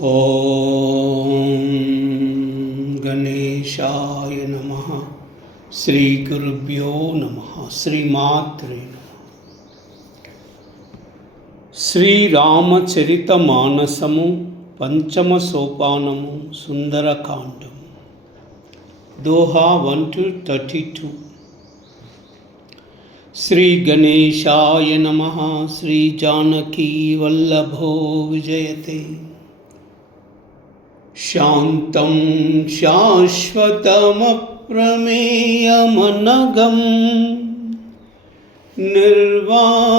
ओम गणेशाय नमः। श्री गुरुभ्यो नमः। श्रीमात्रे नमः। श्रीरामचरितमानसमु पंचम सोपानमु सुंदरकांडम। दोहा 1-32। श्री गणेशाय नमः। श्री जानकी वल्लभो विजयते। शान्तं शाश्वतमप्रमेयमनघं निर्वाणशान्तिप्रदं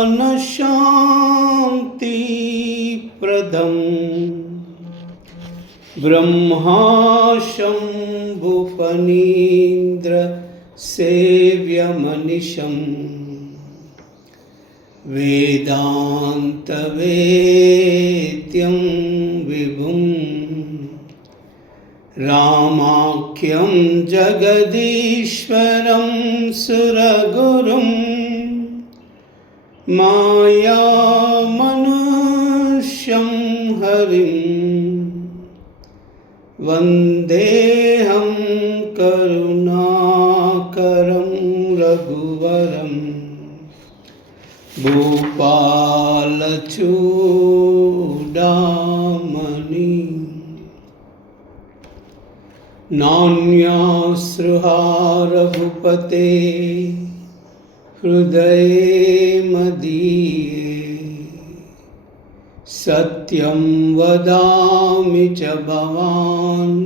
ब्रह्माशम्भुफणीन्द्रसेव्यमनिशं वेदान्तवेद्यं विभुं रामाख्यं जगदीश्वरं सुरगुरुं मायामनुष्यं हरिं वन्देऽहं करुणाकरं रघुवरं भूपालचूडामणि। नान्याश्रुहा रघुपते हृदये मदीये सत्यं वदामि च भवान्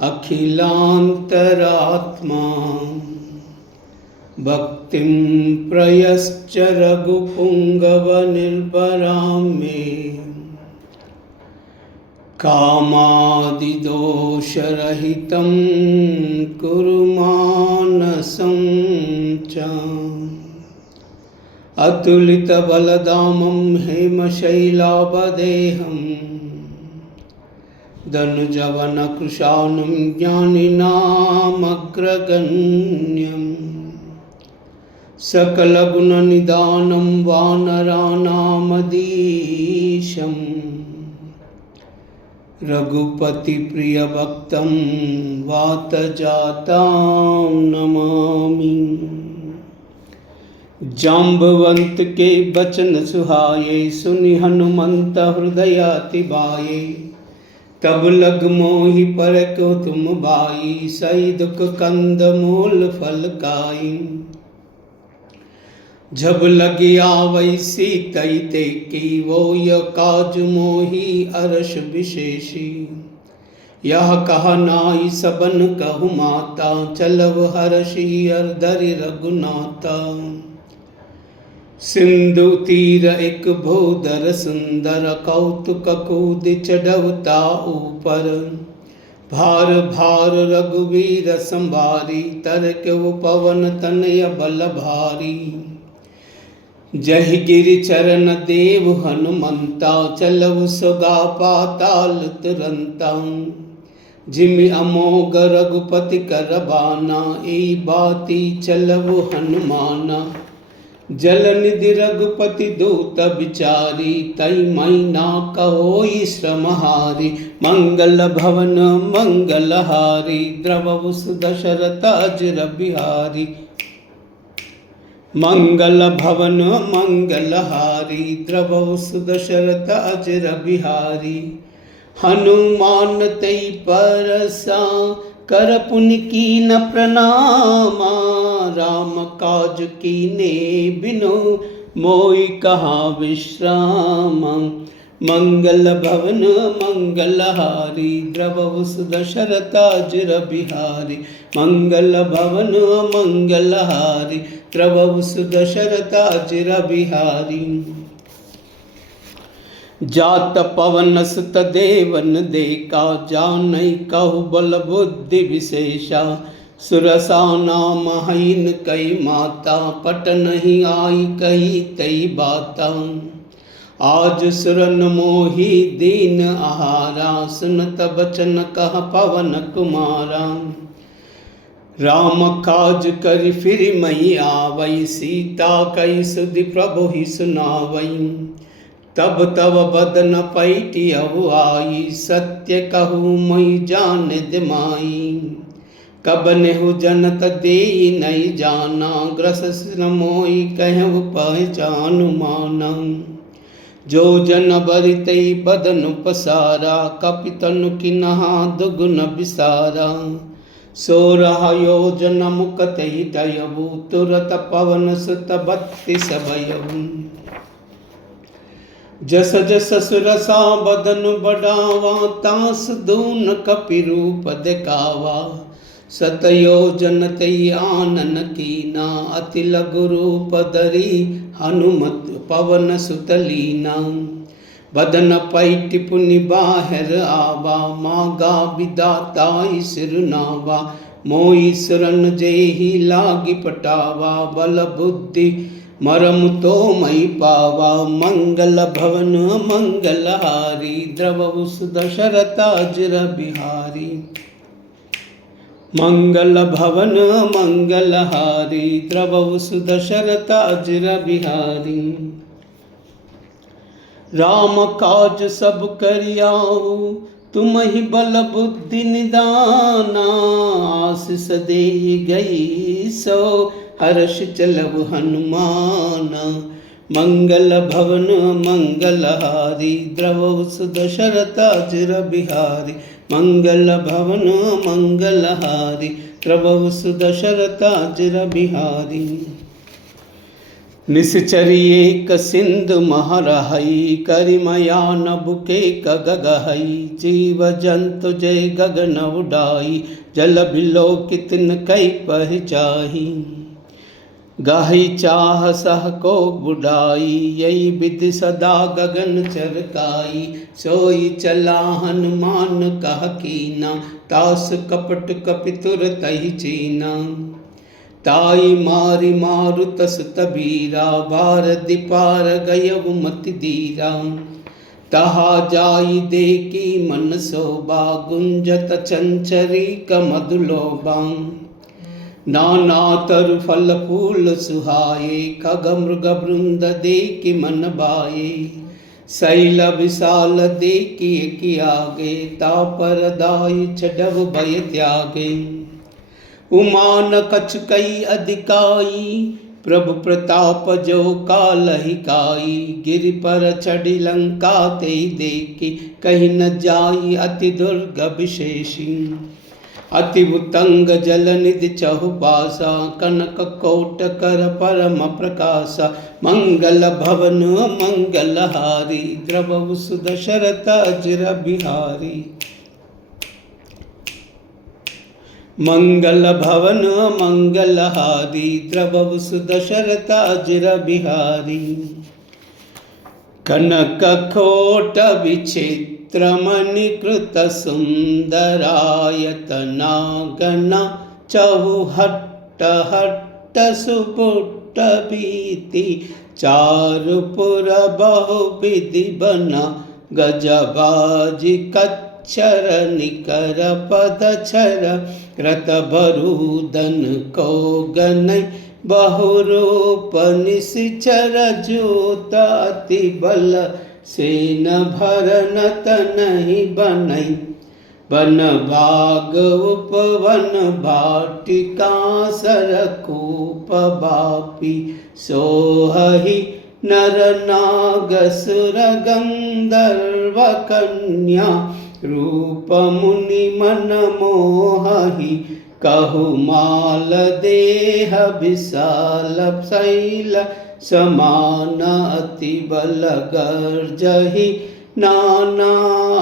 अखिलान्तरात्मा भक्तिं प्रयश्च रघुपुङ्गवनिर्भरां मे कामादिदोषरहितं कुरु मानसं च अतुलितबलधामं हेमशैलाभदेहं धनुजवनकृशानं ज्ञानिनामग्रगण्यं सकलगुणनिधानं वानराणामधीशम् रघुपतिप्रियभक्तं वातजातां नमामि। जाम्बवंत के बचन सुहाये सुनि हनुमंत हृदय अति बाये। तब लग मोहि परको तुम बाई सही दुख कंद मूल फल खाई। जब लगी आवै सीतई ते की वो य काज मोही अरश विशेषी। यह कह नाई सबन कहु माता चलव हर्षि अरधरि रघुनाथा। सिंधु तीर एक भूधर सुंदर कौतुक कूद चढ़वता ऊपर। भार भार रघुवीर संभारी तरक पवन तनय बल भारी। जहि गिरि चरण देव हनुमंता चलव सुगा पाताल तुरंता। जिमि अमोघ रघुपति कर बाना ए बाती चलव हनुमाना। जल निधि रघुपति दूत बिचारी तई मैना कहोई श्रमहारी। मंगल भवन मंगलहारी द्रवहु सुदशरथ अजर बिहारी। मंगल भवन मंगलहारी द्रवहु सुदशरथ अजर बिहारी। हनुमान तई परसा कर पुनि कीन प्रणामा। राम काज कीने बिनु मोहि कहा विश्राम। मंगल भवन मंगलहारी द्रवहु सुदशरथ अजर बिहारी। मंगल भवन मंगलहारी द्रवहु सुदशरथ अजर बिहारी। जात पवन सुत देवन देका जानई कहु बल बुद्धि विशेषा। सुरसा नाम हईन कई माता पट नहीं आई कही तई बाता। आज सुरन मोहि दीन आहारा सुनत बचन कह पवन कुमारा। राम काज करि फिर मई आवई सीता कई सुधि प्रभु ही सुनावई। तब तब बदन पैटियहु आई, सत्य कहूँ मई जान दिमाई। कब नेहु जनत देई नहीं जाना, ग्रस सिर मोई कहु पहचान माना। जो जन बरितई बदन पसारा, कपितनु किन्हा दुगुन बिसारा। 16 योजन मुकतहि डयबु, तुरत पवन सुत 32 भयबु। जस जस सुरसा बदन बढ़ावा, तास दून कपि रूप दिखावा। 7 योजन तई आनन कीना, अति लघु रूप धरी हनुमत पवन सुत लीना। बदन पैटि पुनि बाहर आवा, मागा विदाताई सिरुनावा। मोई सुरन जेहि लागी पटावा, बल बुद्धि मरम तो मई पावा। मंगल भवन मंगलहारी, द्रवहु दशरथ अजर बिहारी। मंगल भवन मंगलहारी, द्रवहु दशरथ अजर बिहारी। राम काज सब करियाऊ, तुम ही बल बुद्धि निदाना। आशीष देहि गई सो, हर्ष चलव हनुमाना। मंगल भवन मंगलहारी, द्रवहु दशरथ अजर बिहारी। मंगल भवन मंगलहारी, द्रवहु दशरथ अजर बिहारी। निश्चरी एक सिंधु महरहई, करिमया नभुके कगगहई। जीव जंतु जय गगन उडाई, जल बिलो कितन कई पहचाही। गाही चाह सह को बुढ़ाई, यही विधि सदा गगन चरकाई। सोई चला हनुमान कह कीना, तास कपट कपितुर तहि चीना। ताई मारी मारु तस तबीरा, भारति पार गयउ मति दीरा। तहा जाई देखी मन शोभा, गुंजत चंचरी कमधुलोभा। नाना तरु फल फूल सुहाए, खग मृग वृंद देखी मन बाये। शैल विशाल देखी कि आगे, तापर दाई छडव भय त्यागे। उमान कछ कई अधिकाई, प्रभु प्रताप जो कालहि काई। गिरि पर चढ़ी लंका ते देखी, कहीं न जाई अति दुर्ग विशेषी। अति उत्तंग जल निधि चहुपासा, कनक कोट कर परम प्रकाशा। मंगल भवन मंगलहारी, द्रवहु दशरथ अजर बिहारी। मंगल भवन मंगलहारी, द्रवहु दशरथ अजर बिहारी। कनक कोट विचित्र मणिकृत सुंदरायतना, गना चहुहट्ट हट्ट सुपुट्ट भीति। चारुपुर बहुविधि बना, गजबाजी कच्छर निकर पदछर। कृत भरूदन को गनई, बहुरूप निशिचर जोत। अति बल सेन भरनत नहीं बनई, वन भाग उपवन भाटिका। सरकूप बापी सोहहि, नर नाग सुर गंधर्व कन्या। रूप मुनि मन मोहहि, कहु माल देह विशाल। शैल समान अति बल गर्जहि, नाना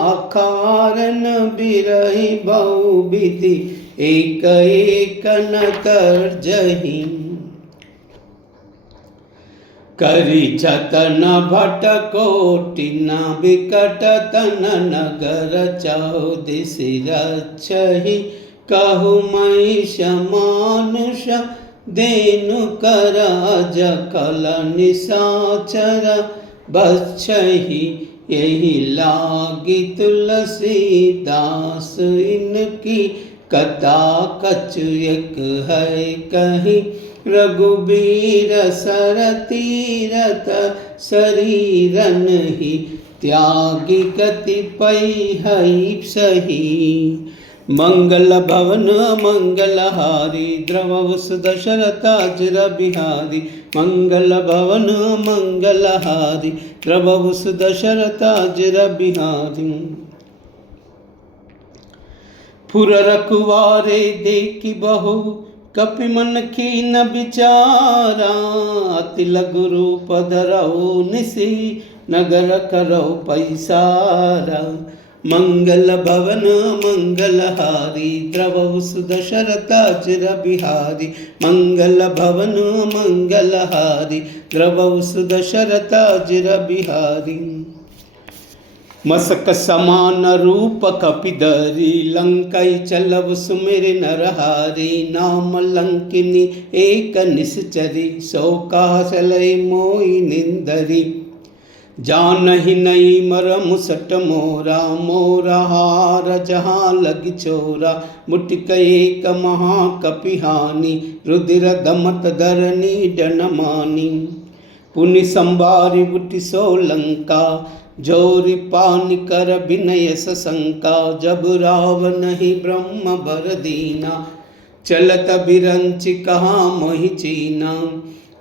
अकारन बिरहि। बहुविधि एक एक न तर्जहि। करि जतन भट कोटि न बिकट तन। नगर 14 रक्षहि, कहु महिष मानुष। देनु कराज कल निशाचर, बक्षहि यही लागी तुलसीदास। इनकी कथा कछु एक है कही, रघुबीर सर तीरथ शरीरन ही त्यागी कतिपय हई सही। मंगल भवन मंगलहारी द्रवस दशरथाजिर बिहारी। मंगल भवन मंगलहारी द्रवस दशरथाजिर बिहारी। फुर रखवारे देखी बहु कपि मन कीन विचारा। अति लघु रूप धरऊ निसी नगर करौ पैसारा। मंगल भवन मंगलहारी द्रवस दशरथाजिर बिहारी। मंगल भवन मंगलहारी द्रवस दशरथाजिर बिहारी। मसक समान रूप कपिधरी लंकाई चलव सुमिर नरहारी। नाम लंकिनी एक निश्चरी सो कासलय मोई निंदरी। जानहि नहीं मरम सट मोरा मोरा हार जहाँ लग चोरा। मुटिक एक महा कपिहानी रुधिर दमत धरनी डनमानी। पुनि संभारी बुटि सो लंका जोरी पानी कर विनय सशंका। जब रावण ही ब्रह्म बर दीना चलत बिरंचि कहाँ मोहि चीना।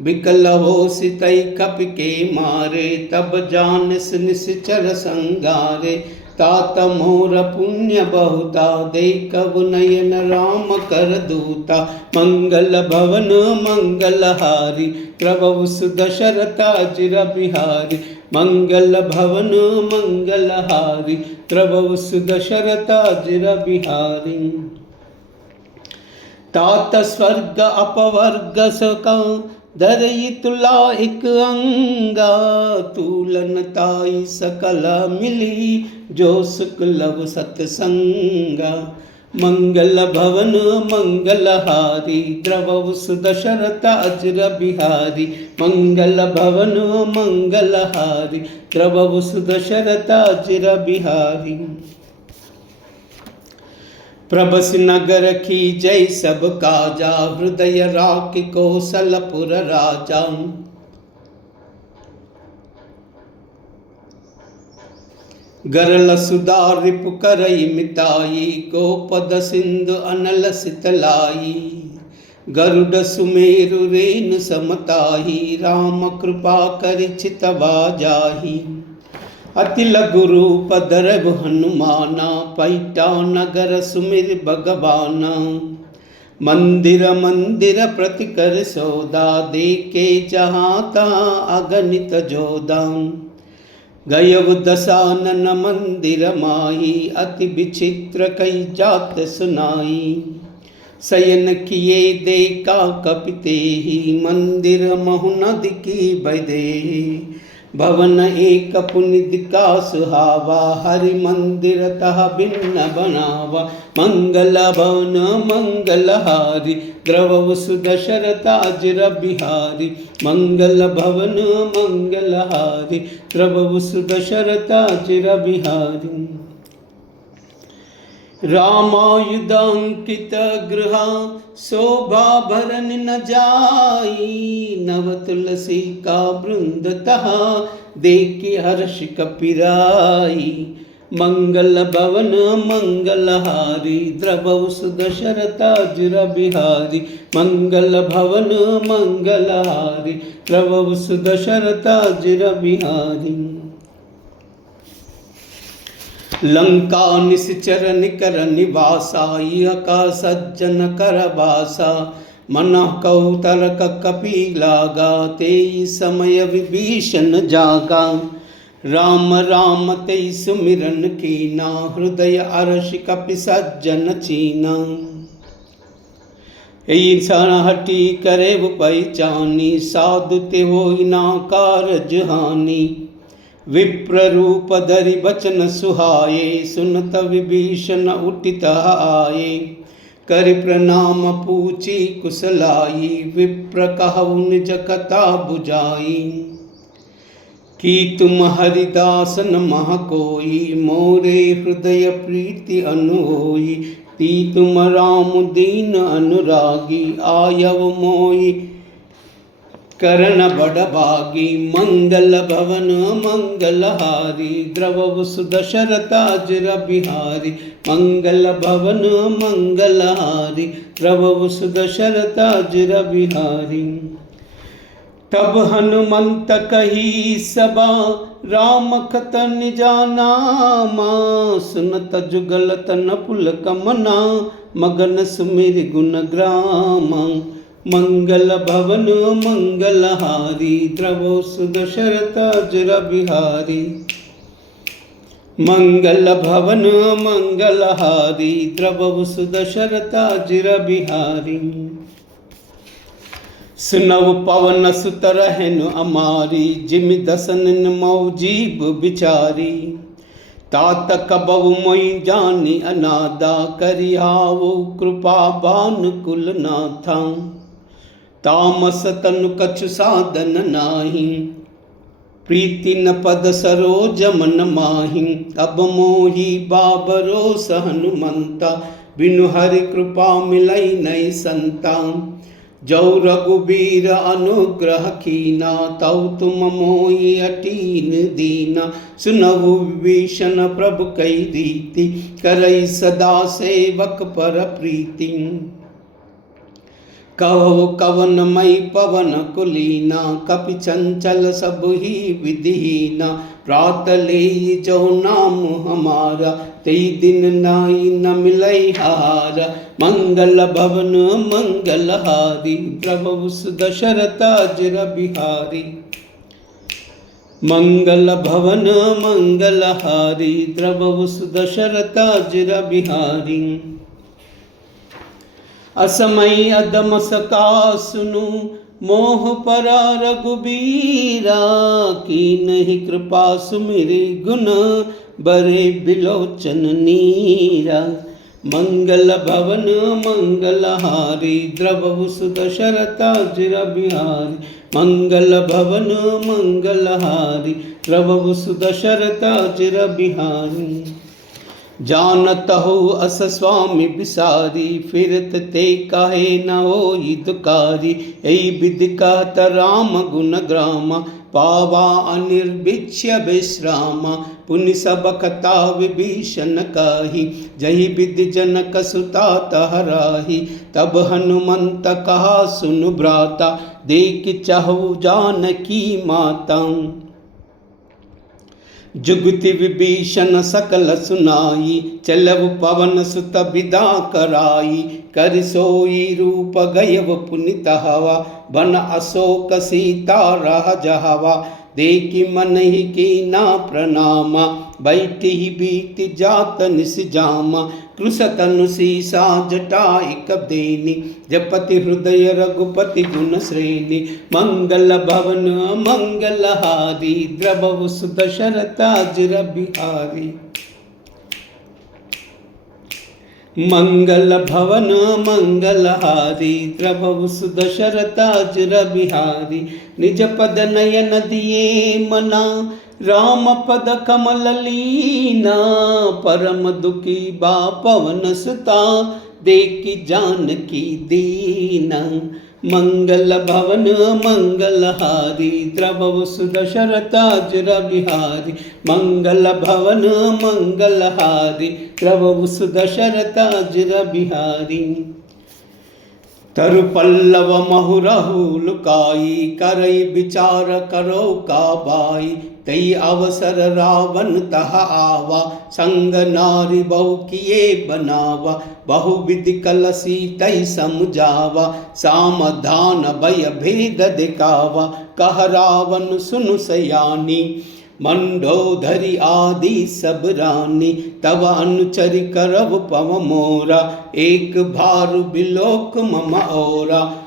विकल हो सितई कपि के मारे तब जानस निश्चर संगारे। तात मोर पुण्य बहुता देखब नयन राम कर दूता। मंगल भवन मंगलहारी प्रभु दशरथाजिर बिहारी। मंगल भवन मंगलहारी प्रभु दशरथाजिर बिहारी। तात स्वर्ग अपवर्ग सका धरई तुला एक अंगा। तूलन ताई सकल मिली जो सुख लव सत्संगा। मंगल भवन मंगलहारी द्रवस दशरथाजिर बिहारी। मंगल भवन मंगलहारी द्रवस दशरथाजिर बिहारी। प्रभस नगर की जय सब काजा हृदय राखि कौशलपुर राजा। गरल सुधा रिपु करई मिताई गोपद सिंधु अनल सितलाई। गरुड़ सुमेरु रेनु समताही राम कृपा करि चितवा जाही। अति लघु रूप धरब हनुमाना पैठा नगर सुमिर भगवाना। मंदिर मंदिर प्रति कर सौदा देके जहाँ तहाँ अगणित जोदा। गयव दशानन मंदिर माही अति विचित्र कई जात सुनाई। शयन किए देखा कपिते ही मंदिर महु नदी की बदेही। भवन एक पुनित का सुहावा हरि मंदिर तह भिन्न बनावा। मंगल भवन मंगलहारी द्रवस दशरथाजिर बिहारी। मंगल भवन मंगलहारी द्रवस दशरथाजिर बिहारी। रामायुधांकित गृहा शोभा भरन न जाई। नव तुलसी का वृंद तहा देखी हर्ष कपिराई। मंगल भवन मंगलहारी द्रवस दशरथाजिर बिहारी। मंगल भवन मंगलहारी द्रवस दशरथाजिर बिहारी। लंका निश्चर निकर निवासा इह का सज्जन कर बासा। मन कौतरक कपि लागा तेई समय विभीषण जागा। राम राम तेई सुमिरन कीना हृदय अरष कपि सज्जन चीना। ईर्षण हटी करे पहचानी साधु ते होई ना कारज हानि। विप्र रूप धरि बचन सुहाये सुनत विभीषण उठित आये। कर प्रणाम पूछी कुशलाई विप्र कहु निज कथा बुझाई। कि तुम हरिदासन मह कोई मोरे हृदय प्रीति अनुहोई। ती तुम राम दीन अनुरागी, आयव मोहि करण बड़भागी। मंगल भवन मंगलहारी, द्रवहु सुदशरथाजिर बिहारी। मंगल भवन मंगलहारी, द्रवहु सुदशरथाजिर बिहारी। तब हनुमंत कही सबा, राम कथन जानामा। सुनत जुगल तन पुलकमना, मगन सुमिर गुण ग्रामा। मंगल भवन मंगलहारी, द्रवहु सुदशरथाजिर बिहारी। मंगल भवन मंगलहारी, द्रवहु सुदशरथाजिर बिहारी। सुनव पवन सुत रहनु अमारी, जिमि दसन मौजीब बिचारी। तात कबहु मोहि जानि अनादा, करिहाओ कृपा भानुकुल नाथा। तामस तनु कछु साधन नाही, प्रीति न पद सरोज मन माही। अब मोहि बाबरो हनुमंता, बिनु हरि कृपा मिलई नहीं संता। जो रघुबीर अनुग्रह कीना, तौ तुम मोहि अटीन दीना। सुनहु विभीषण प्रभु कई रीति, करई सदा सेवक पर प्रीति। कहो कवन मई पवन कुलीना, कपि चंचल सब ही विधिहीना। प्रात ले जो नाम हमारा, तेई दिन नाई न मिलई हारा। मंगल भवन मंगलहारी, द्रवहु सुदशरथाजिर बिहारी। मंगल भवन मंगलहारी, द्रवहु सुदशरथाजिर बिहारी। असमय अदम सका सुनु, मोह परा रघुबीरा। कीन्ही कृपा सुमिरि गुण, बरे बिलोचन नीरा। मंगल भवन मंगलहारी, द्रवहु सुदशरथाजिर बिहारी। मंगल भवन मंगलहारी, द्रवहु सुदशरथाजिर बिहारी। जानत हो अस स्वामी बिसारी, फिरत ते काहे न होई दुकारी। यही विधि कहत राम गुण ग्रामा, पावा अनिर्भिक्ष्य विश्रामा। पुनि सब कथा विभीषण काही, जही विधि जनक सुता तहराही। तब हनुमंत कहा सुनु भ्राता, देख चाहु जानकी माता। जुगति विभीषण सकल सुनाई, चलव पवन सुत विदा कराई। कर सोई रूप गयव पुनित हवा, बन अशोक सीता रह जहवा। देखि मन ही कीना प्रणामा, बैठी बीति जात निस जामा। कृशतनु सीसा जटाई कबदेनी, जपति हृदय रघुपति गुण श्रेणी। मंगल भवन मंगलहारी, द्रवहु सुदशरथाजिर बिहारी। मंगल भवन मंगलहारी, द्रवहु सुदशरथाजिर बिहारी। निज पद नयन दिए मना, राम पद कमल लीना। परम दुखी बा पवन सुता, देखि जानकी दीना। मंगल भवन मंगलहारी, द्रवहु सुदशरथाजिर बिहारी। मंगल भवन मंगलहारी, द्रवहु सुदशरथाजिर बिहारी। तरु पल्लव महुरहु लुकाई, करई विचार करो काबाई। तई अवसर रावण तह आवा, संग नारी बहु किए बनावा। बहुविधि कलसी तई समझावा, सामधान भय भेद दिखावा। कह रावण सुनु सयानी, मंडोधरी आदि सब रानी। तब अनुचरि करव पव मोरा, एक भारु बिलोक मम ओरा।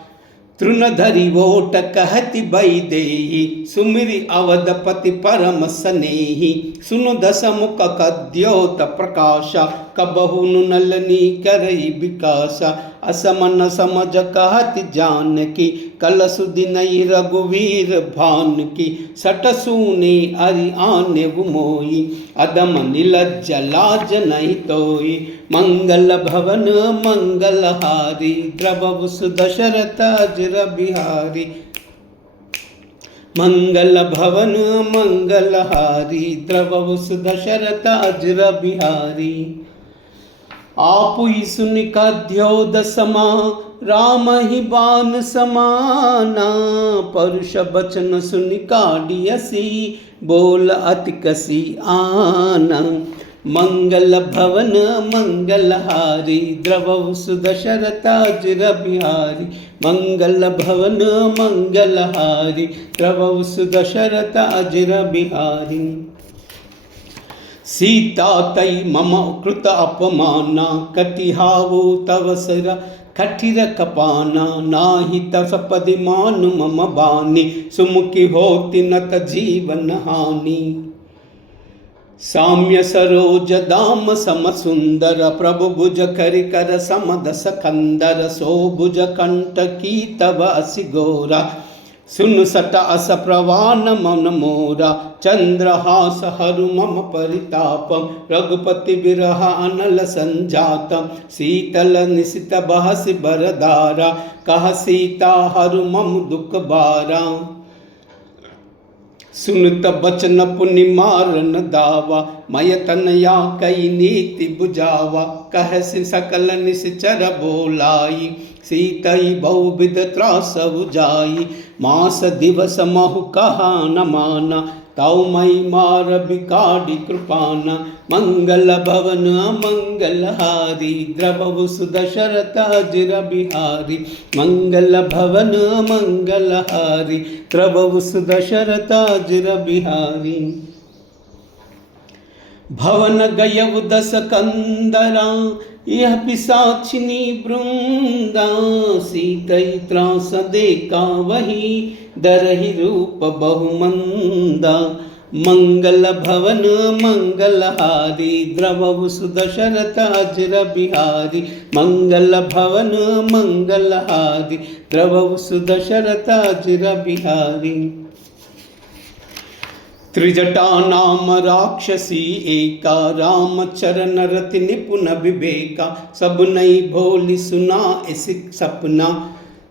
तृणधरि वोट कहति बई देहि, सुमिरि अवधपति परम स्नेहि। सुनु दस मुख कद्योत प्रकाशा, कबहु नलनी करई विकासा। असमन समझ कहत जानकी, कल सुदिनई रघुवीर भान की। सट सूने अरि आने मोई, अदम नीलज्ज लाज नहीं तोई। मंगल भवन मंगलहारी, द्रवहु सुदशरथ अजर बिहारी। मंगल भवन मंगलहारी, द्रवहु सुदशरथ अजर बिहारी। आपुई सुनि कद्योद समा, राम ही बान समाना। परुष बचन सुनि काढ़ियसी, बोल अति कसी आना। मंगल भवन मंगलहारी, द्रवहु सुदशरथ अजर बिहारी। मंगल भवन मंगलहारी, द्रवहु सुदशरथ अजर बिहारी। सीता तई मम कृत अपमाना, कटिहावो तव सिर कठिर कपाना। नाही तसपदि मानु मम बानी, सुमुखी होति नत जीवन हानि। साम्य सरोज दाम सम सुंदर, प्रभु भुज करि कर समदस कंदर। सो भुज कंठ की तव असि गोरा, सुन सट अस प्रवान मन मोरा। चंद्रहास हरु मम परितापम, रघुपति बिरह अनल संजातम। शीतल निशित बहसि बरदारा, कह सीता हरु मम दुख बारा। सुनत बचन पुनि मारन दावा, मय तनया कई नीति बुझावा। कहसि सकल निश्चर बोलाई, सीतई बहुविध त्रास बुझाई। मास दिवस महु कहा न माना, ताऊ मई मार बिकाढ़ी कृपाना। मंगल भवन मंगलहारी, द्रवहु सुदशरथ अजर बिहारी। मंगल भवन मंगलहारी, द्रवहु सुदशरथ अजर बिहारी। भवन गयउ दस कंदरा, यह पिशाचिनी वृंदा। सीतई त्रास देखा वही, दरहि रूप बहुमंदा। मंगल भवन मंगलहारी, द्रवहु सुदशरथ अजर बिहारी। मंगल भवन मंगलहारी, द्रवहु सुदशरथ अजर बिहारी। त्रिजटा नाम राक्षसी एका, राम चरण रति निपुण विवेका। सब नई भोली सुना इसी सपना,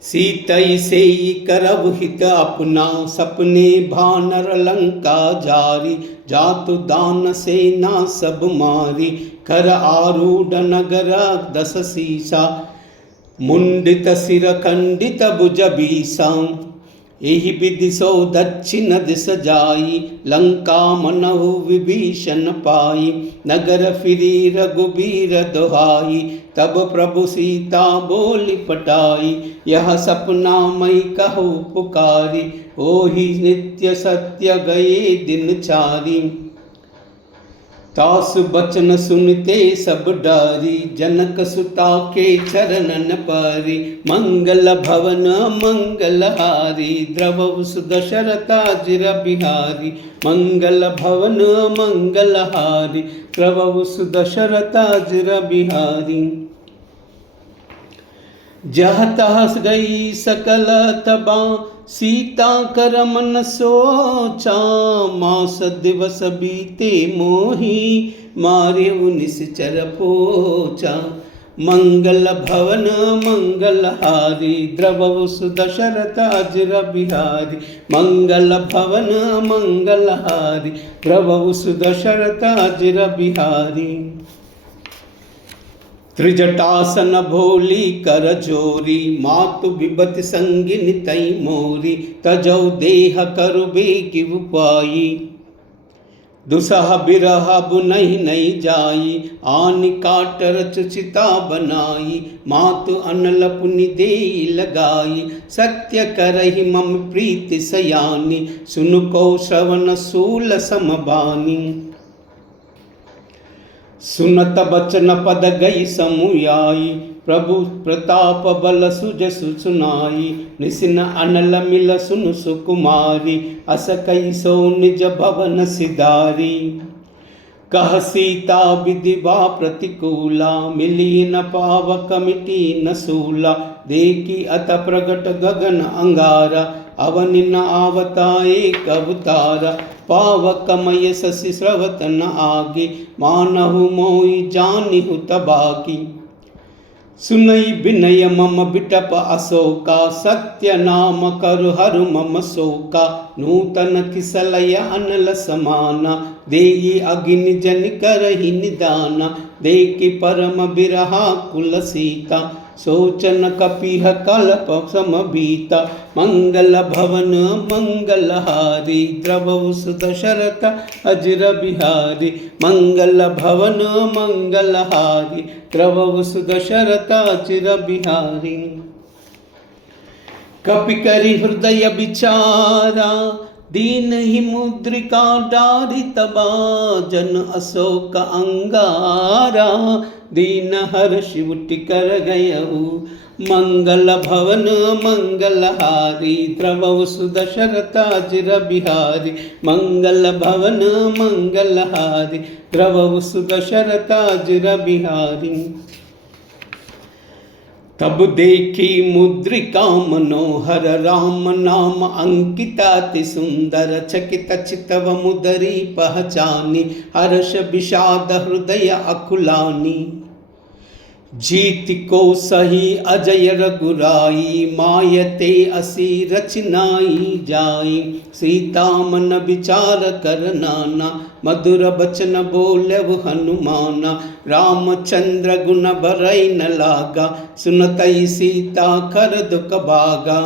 सीतई सेई करब हित अपना। सपने भानर लंका जारी, जातु दान सेना सब मारी। कर आरूढ़ नगर दस सीसा, मुंडित सिर खंडित भुज बीसा। एहि विधि सो दक्षिण दिस जाई, लंका मनहु विभीषण पाई। नगर फिरी रघुबीर दुहाई, तब प्रभु सीता बोली पटाई। यह सपना मई कहु पुकारी, ओहि नित्य सत्य गए दिन चारी। तासु बचन सुनते सब डारी, जनक सुता के चरणन पारी। मंगल भवन मंगलहारी, द्रवहु सुदशरथ अजर बिहारी। मंगल भवन मंगलहारी, द्रवहु सुदशरथ अजर बिहारी। जह तह गई सकल तबा, सीता कर मन सोचा। मास दिवस बीते मोही, मार्यउ निश्चर पोचा। मंगल भवन मंगलहारी, द्रवहु सुदशरथ अजर बिहारी। मंगल भवन मंगलहारी, द्रवहु सुदशरथ अजर बिहारी। त्रिजटासन भोली कर जोरी, मातु विबति संगिनी तई मोरी। तजौ देह करु बेगी उपाई, दुसह बिरह बुनहि नहीं जाई। आनि काटर चिता बनाई, मातु अनल पुनि देई लगाई। सत्य करहि मम प्रीति सयानी, सुनको श्रवण सूल समबानी। सुनत बचन पद गई समुयाई, प्रभु प्रताप बल सुजसु सुनाई। निसिन अनल मिल सुनु सुकुमारी, अस कई सो निज भवन सिधारी। कह सीता विधिवा प्रतिकूला, मिली न पावक मिटी न सूला, देखी अत प्रगट गगन अंगारा, अवनि न आवता एक अवतारा, पावकमय शशि स्रवत न आगे, मानहु मोहि जानिहु तबाकी। सुनई विनय मम बिटप अशोका, सत्य नाम करु हरु मम शोका, नूतन किसलय अनल समाना, देई अग्नि जन करहि निदाना, देखि परम बिरहा कुल सीता, सोचन कपिह कल्प समबीता, मंगल भवन मंगलहारी, द्रवहु सुदशरथ अजर बिहारी, मंगल भवन मंगलहारी, द्रवहु सुदशरथ अजर बिहारी। कपि करि हृदय विचारा, दीन ही मुद्रिका डारि तबा, जन अशोक अंगारा, दीन हर्षि उठि कर गयहु, मंगल भवन मंगलहारी, द्रवहु सुदशरथ अजर बिहारी, मंगल भवन मंगलहारी, द्रवहु सुदशरथ अजर बिहारी। तब देखी मुद्रिका मनोहर, राम नाम अंकिता अति सुंदर, चकित चितव मुदरी पहचानी, हर्ष विषाद हृदय अकुलानी, जीत को सही अजय रघुराई, मायते असी रचनाई जाई, सीता मन विचार कर नाना, मधुर बचन बोलव हनुमाना, रामचंद्र गुण भरई न लागा, सुनतई सीता कर दुख भागा,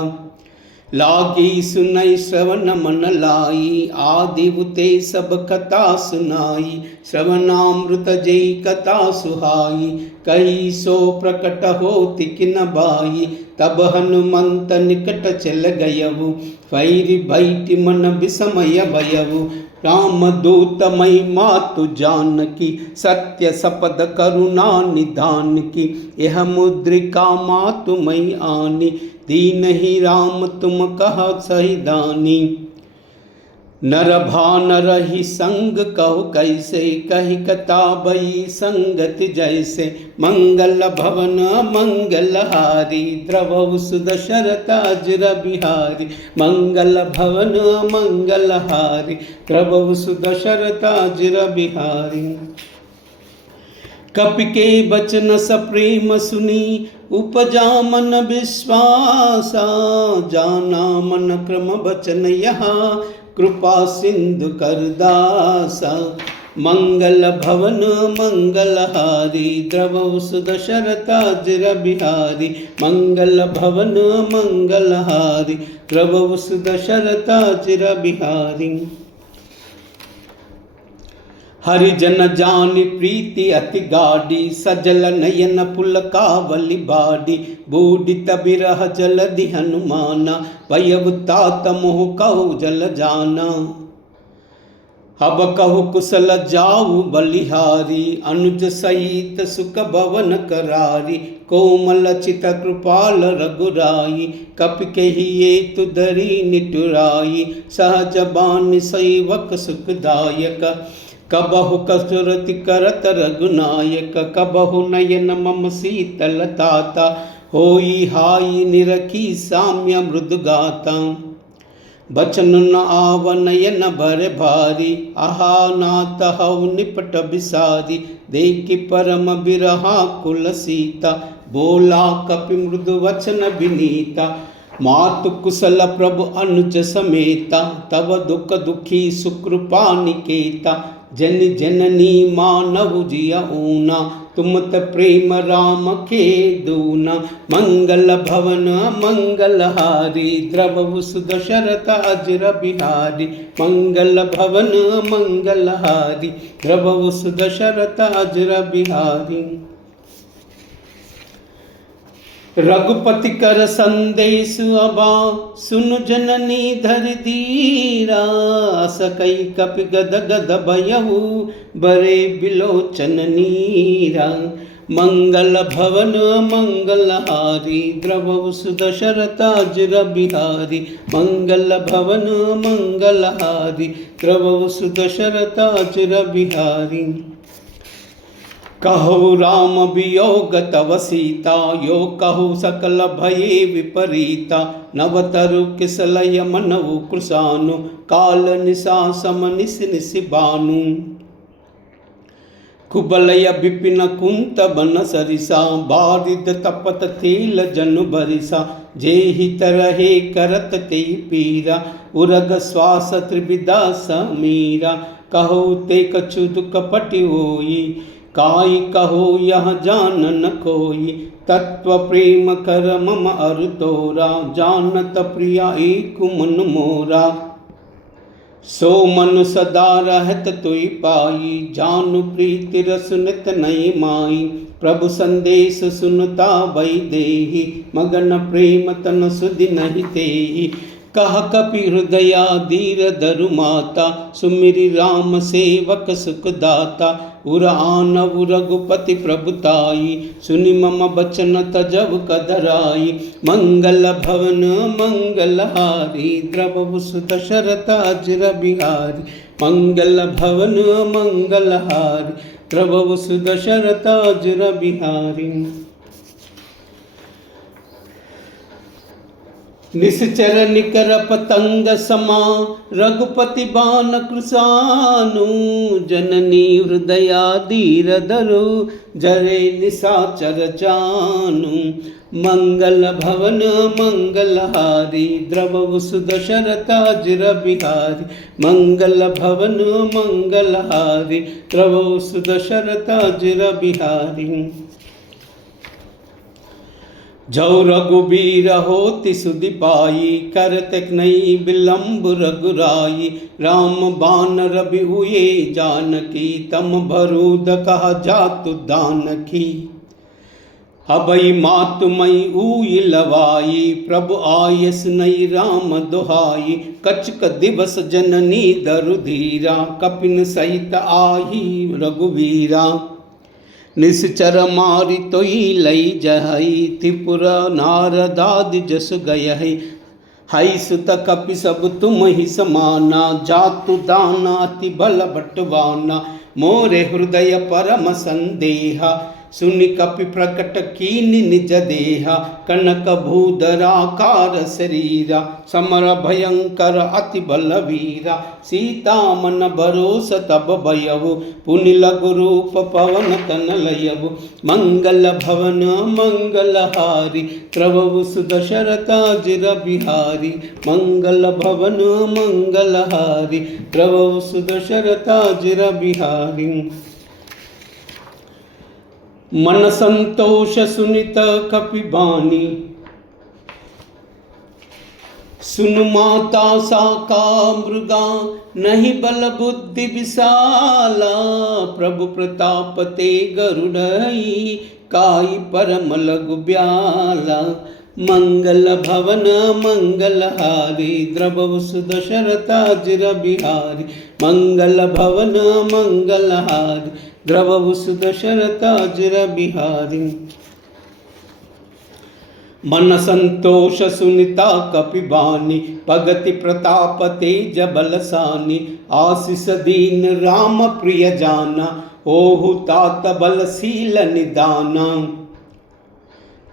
लागी सुनई श्रवण मन लाई, आदि उते सब कथा सुनाई, श्रवणामृत जय कथा सुहाई, कही सो प्रकट होति किन बाई, तब हनुमंत निकट चल गयवु, फैरि बैठि मन विस्मय भयवु, राम दूत मई मातु जानकी, सत्य सपद करुणा निधान की, यह मुद्रिका मातु मई आनी, दीन ही राम तुम कहा सही दानी, नर भान रही संग कहु कैसे, कही कथा बई संगत जैसे, मंगल भवन मंगलहारी, द्रवहु सुदशरथ अजर बिहारी, मंगल भवन मंगलहारी, द्रवहु सुदशरथ अजर बिहारी। कपि के बचन सप्रेम सुनी, उपजा मन विश्वासा, जाना मन क्रम बचन यहाँ, कृपा सिंधु कर दासा, मंगल भवन मंगलहारी, द्रवहु सुदशरथ अजर बिहारी, मंगल भवन मंगलहारी, द्रवहु सुदशरथ अजर बिहारी। हरिजन जानि प्रीति अति गाढ़ी, सजल नयन पुलकावली बाड़ी, बूढ़ित बिरह जलधि हनुमाना, भयउ तात मोह कहु जल जाना, अब कहु कुशल जाऊ बलिहारी, अनुज सहित सुख भवन करारी, कोमल चित कृपाल रघुराई, कपि कहिए तुदरी निटुराई, सहज बानि सेवक सुखदायक, कबहु कसुरति करत रघुनायक, कबहु नयन मम शीतल ताता, होई हाई निरखी साम्य मृदु गाता, बचन न आव नयन भर भारी, आहा नाथ हऊ निपट बिसारी, देखि परम बिरहा कुल सीता, बोला कपि मृदु वचन विनीता, मातु कुशल प्रभु अनुज समेता, तव दुख दुखी सुकृपा निकेता, जन जननी मानव जिया ऊना, तुम त प्रेम राम के दूना, मंगल भवन मंगलहारी, द्रवहु सुदशरथ अजर बिहारी, मंगल भवन मंगलहारी, द्रवहु सुदशरथ अजर बिहारी। रघुपति कर संदेश अबा, सुनु जननी धरि धीरा, सकई कपि गद गद भयहु, बरे बिलोचन नीरा, मंगल भवन मंगलहारी द्रवहु सुदशरथाजिर बिहारी। मंगल भवन मंगलहारी द्रवहु सुदशरथाजिर बिहारी। कहु राम वियोग तव सीता यो कहु सकल भये विपरीता। नवतरु किसलय मनउ कृशानु काल निशा सम निस निस बानु। कुबलय विपिन कुंत बन सरिसा बारिद तपत तेल जनु बरिसा। जेहि तरहे करत ते पीरा उरग श्वास त्रिविदा समीरा। कहो ते कछु दुख पटि होई काई कहो यह जान न कोई। तत्व प्रेम कर मम अरु तोरा जानत प्रिया एक मन मोरा। सो मन सदा रहत तुई पाई जानु प्रीति रस नित नई माई। प्रभु संदेश सुनता वै देहि मगन प्रेम तन सुधि नहीं तेहि। कह कपि हृदया धीर धरु माता सुमिरि राम सेवक सुख दाता। उर आनव रघुपति प्रभुताई सुनि मम बचन तजब कदराई। मंगल भवन मंगलहारी द्रवहु सुदशरथाजिर बिहारी। मंगल भवन मंगलहारी द्रवहु सुदशरथाजिर बिहारी। निश्चर निकर पतंग समा रघुपति बान कृशानु। जननी हृदया धीर धरु जरे निशाचर जानु। मंगल भवन मंगलहारी द्रवहु सुदशरथाजिर बिहारी। मंगल भवन मंगलहारी द्रवहु सुदशरथाजिर बिहारी। जौ रघुबीर होति सुधि पाई करतक नहीं विलम्ब रघुराई। राम बान रवि हुए जानकी तम भरूद कहा जातु दानकी। अभई मातु मई ऊई लवाई प्रभु आयस नई राम दुहाई। कचक दिवस जननी दरुधीरा कपिन सहित आही रघुवीरा। निश्चर मारि तोई लई जहई त्रिपुर नारदादि जस गयहि। हई सुत कपि सब तुम ही समाना जातु दाना अति बल बटवाना। मोरे हृदय परम संदेहा सुनि कपि प्रकट कीनि निज देहा। कनक भूधराकार शरीरा समर भयंकर अति बलवीरा। सीता मन भरोस तब भयउ पुनि लघु रूप पवन तन लयउ। मंगल भवन मंगलहारी द्रवहु सुदशरथाजिर बिहारी। मंगल भवन मंगलहारी द्रवहु सुदशरथाजिर बिहारी। मन संतोष सुनित कपि बानी सुनु माता साका मृगा। नहीं बल बुद्धि विशाला प्रभु प्रताप ते गरुड़ई काई परम लघु ब्याला। मंगल भवन मंगलहारी द्रवहु सुदशरथाजिर बिहारी। मंगल भवन मंगलहारी द्रवहु सुदशरथाजिर बिहारी। मन संतोष सुनिता कपि बानी भगति प्रताप तेज बलसानी। आशीष दीन राम प्रिय जाना ओहु तात बलशील निदाना।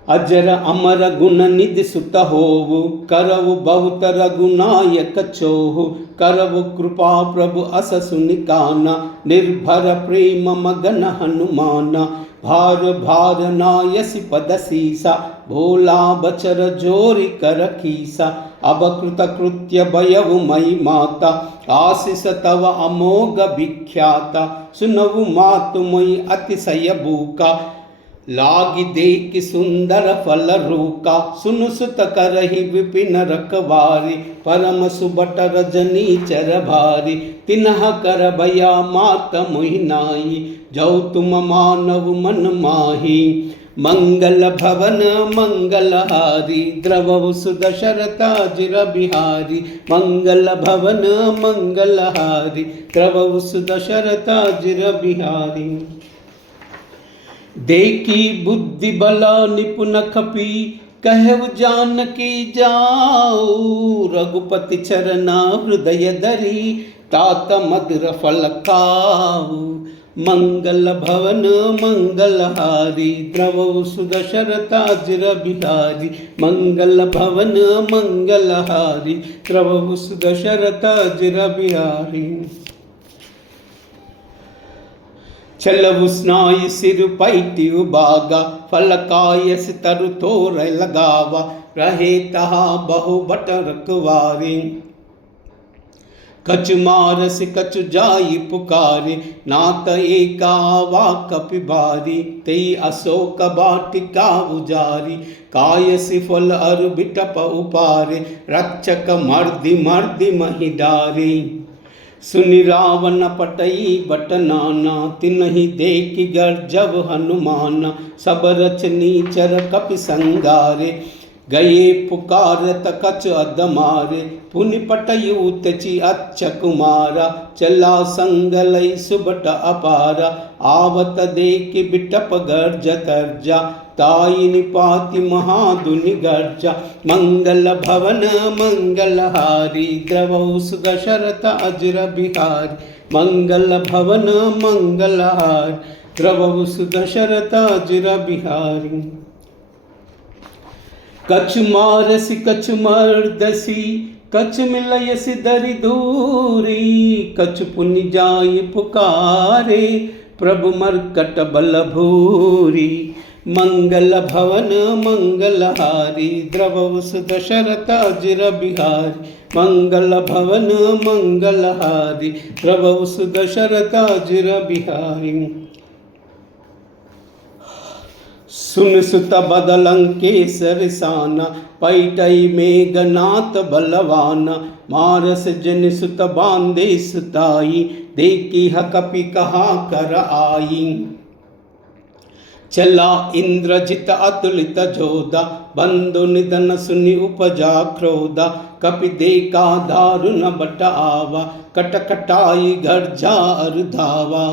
अजर अमर गुण निधि सुत होवु करवु बहुत रघुनायक चोहु। करवु कृपा प्रभु अस सुनिकाना निर्भर प्रेम मगन हनुमाना। भार भार नायसि पद सीसा भोला बचर जोरि कर कीसा। अब कृत कृत्य भयउ मई माता आशीष तव अमोघ विख्याता। सुनवु मातु मोई अतिशय भूका लागी देख सुंदर फल रूका। सुनु सुत करहि विपिन रखवारी परम सुबट रजनी चर भारी। तिन्ह कर भया मात मोहि नाई जौ तुम मानव मन माही। मंगल भवन मंगलहारी द्रवहु सुदशरथाजिर बिहारी। मंगल भवन मंगलहारी द्रवहु सुदशरथाजिर बिहारी। देखी बुद्धि बला निपुण खपी, कहु जानकी जाऊ। रघुपति चरना हृदय धरी, तात मधुर फल खाऊ। मंगल भवन मंगलहारी, द्रवहु सुदशरथ अजिर बिहारी। मंगल भवन मंगलहारी, द्रवहु सुदशरथ अजिर बिहारी। चलहु स्नाय सिर पैटि उबागा, फलकायस तरु तोर लगावा। रहे तहा बहु बट रखवारे, कछु मारस कछु जाई पुकारे। नात एकावा कपि बारी, तेई अशोक बाटिका उजारी। कायसि फल अरु बिटप उपारे, रक्षक मर्दि मर्दि महि डारे। सुनि रावण पटई बट नाना, तिन्हि देखि गर्जव हनुमाना। सब रच नीचर कपि संगारे, गए पुकारत कछ अदमारे। पुनि पटयु तचि अच्छ कुमारा, चला संग लई सुबट अपारा। आवत देखि बिटप गर्ज तर्जा, ताई निपाति महाधुनि गर्जा। मंगल भवन मंगलहारी, द्रवहु सुदशरथ अजिर बिहारी। मंगल भवन मंगलहारी, द्रवहु सुदशरथ अजिर बिहारी। कछु मारसी कछु मर्दसी, कछु मिलयसि दरि दूरी। कछु पुनि जाई पुकारे, प्रभु मर्कट बल भूरी। मंगल भवन मंगलहारी, द्रवहु सुदशरथ अजिर बिहारी। मंगल भवन मंगलहारी, द्रवहु सुदशरथ अजिर बिहारी। सुन सुत बदलंकेसर साना, पैटई मेघनाथ बलवाना। मारस जन सुत बांधे सुताई, देखी कपि कहा कर आई। चला इंद्रजित अतुलित जोधा, बंधु निधन सुनि उपजा क्रोधा। कपि देखा दारुण बट आवा, कटकटाई गर्जा अरु धावा।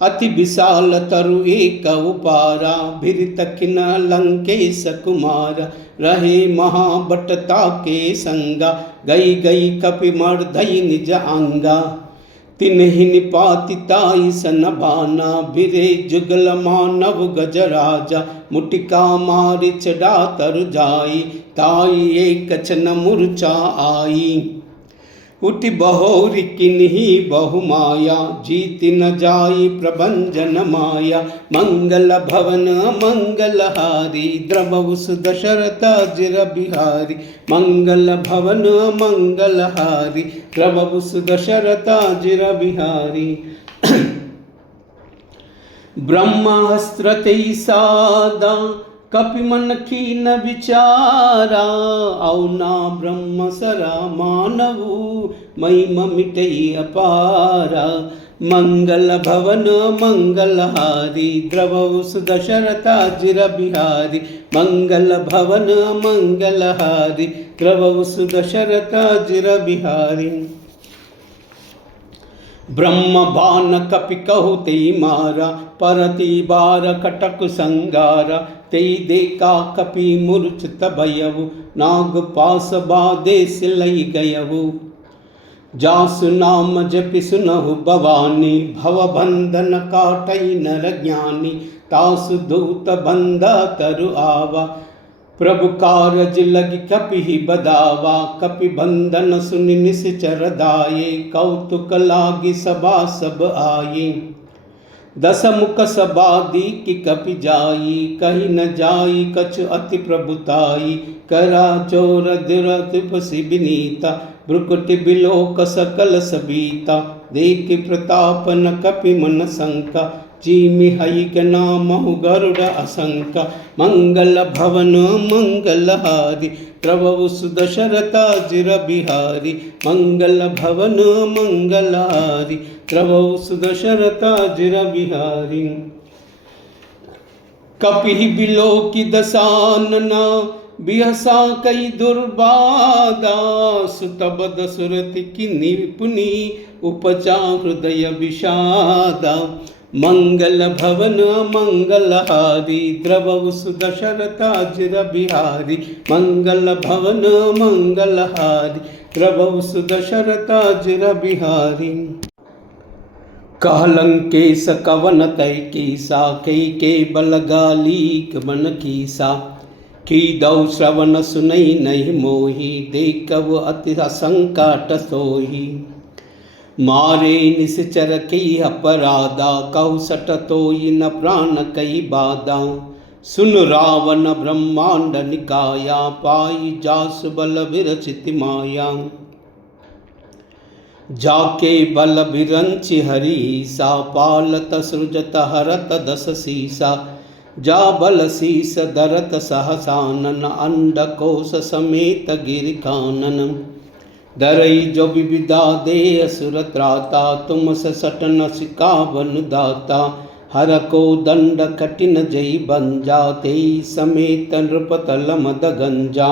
अति विशाल तरु एक उपारा, भिरित किन लंकेश कुमार। रहे महाबटता के संगा, गई गई कपि मर्दई निज अंगा। तिन्हि निपातिताई सन बाना, भिरे जुगल मानव गजराजा। मुटिका मारि चढ़ा तरु जाई, ताई एक छन मूर्छा आई। उठि बहोरि किन्ही बहुमाया, जीति न जाई प्रभंजन माया। मंगल भवन मंगलहारी, द्रवहु सुदशरथ अजिर बिहारी। मंगल भवन मंगलहारी, द्रवहु सुदशरथ अजिर बिहारी। ब्रह्मास्त्र तेई सादा, कपि मन कीन विचारा। औना ब्रह्म सरा मानवु, महिमा मिटई अपारा। मंगल भवन मंगलहारी, द्रवहु सुदशरथ अजिर बिहारी। मंगल भवन मंगलहारी, द्रवहु सुदशरथ अजिर बिहारी। ब्रह्म बाण कपि कहु तेई मारा, परति बार कटक संगारा। तेई देखा कपि मूर्छित भयउ, नाग पास बाधे सिलई गयउ। जासु नाम जपि सुनहु भवानी, भव बंधन काटई नर ज्ञानी। तासु दूत बंधा तरु आवा, प्रभु कारज लगी कपि बदावा। कपि बंधन सुनि निश्चर दाये, कौतुक लागी सभा सब आये। दस मुख सबादी की कपि जाई, कही न जाई कछु अति प्रभुताई। करा चोर दुरतिपसि विनीता, भ्रुकुटि बिलोक सकल सबीता। देखि प्रताप न कपि मन शंका, चीमि हई के नामहु गरुड़ असंका। मंगल भवन मंगलहारी, द्रवहु सुदशरथ अजिर बिहारी। मंगल भवन मंगलहारी, द्रवहु सुदशरथ अजिर बिहारी। कपि बिलोकि दशानना, बिहसा कई दुर्बाधा। सुतबद सुरति किन्नि पुनि, उपजा हृदय विषादा। मंगल भवन मंगलहारी द्रवहु सुदशरथाजिर बिहारी। मंगल भवन मंगलहारी द्रवहु सुदशरथाजिर बिहारी। कहलंकेश कवन तय कीसा के बलगाली मन कीसा। की दौ श्रवण सुनई नहीं मोही देखव अति संकट सोही। मारे निश्चर की अपराधा कहु सट तोई न प्राण कई बाधा। सुन रावण ब्रह्मांड निकाया पाई जासु बल विरचित माया। जाके बल बिरंचि हरीसा पालत सृजत हरत दस सीसा। जा बल शीस धरत सहसानन अंडकोश समेत गिर कानन। डरई जो विविधा दे असुर त्राता तुम सट न सिकावन दाता। हर को दंड कठिन जई बंजा तेई समेत नृपतल मद गंजा।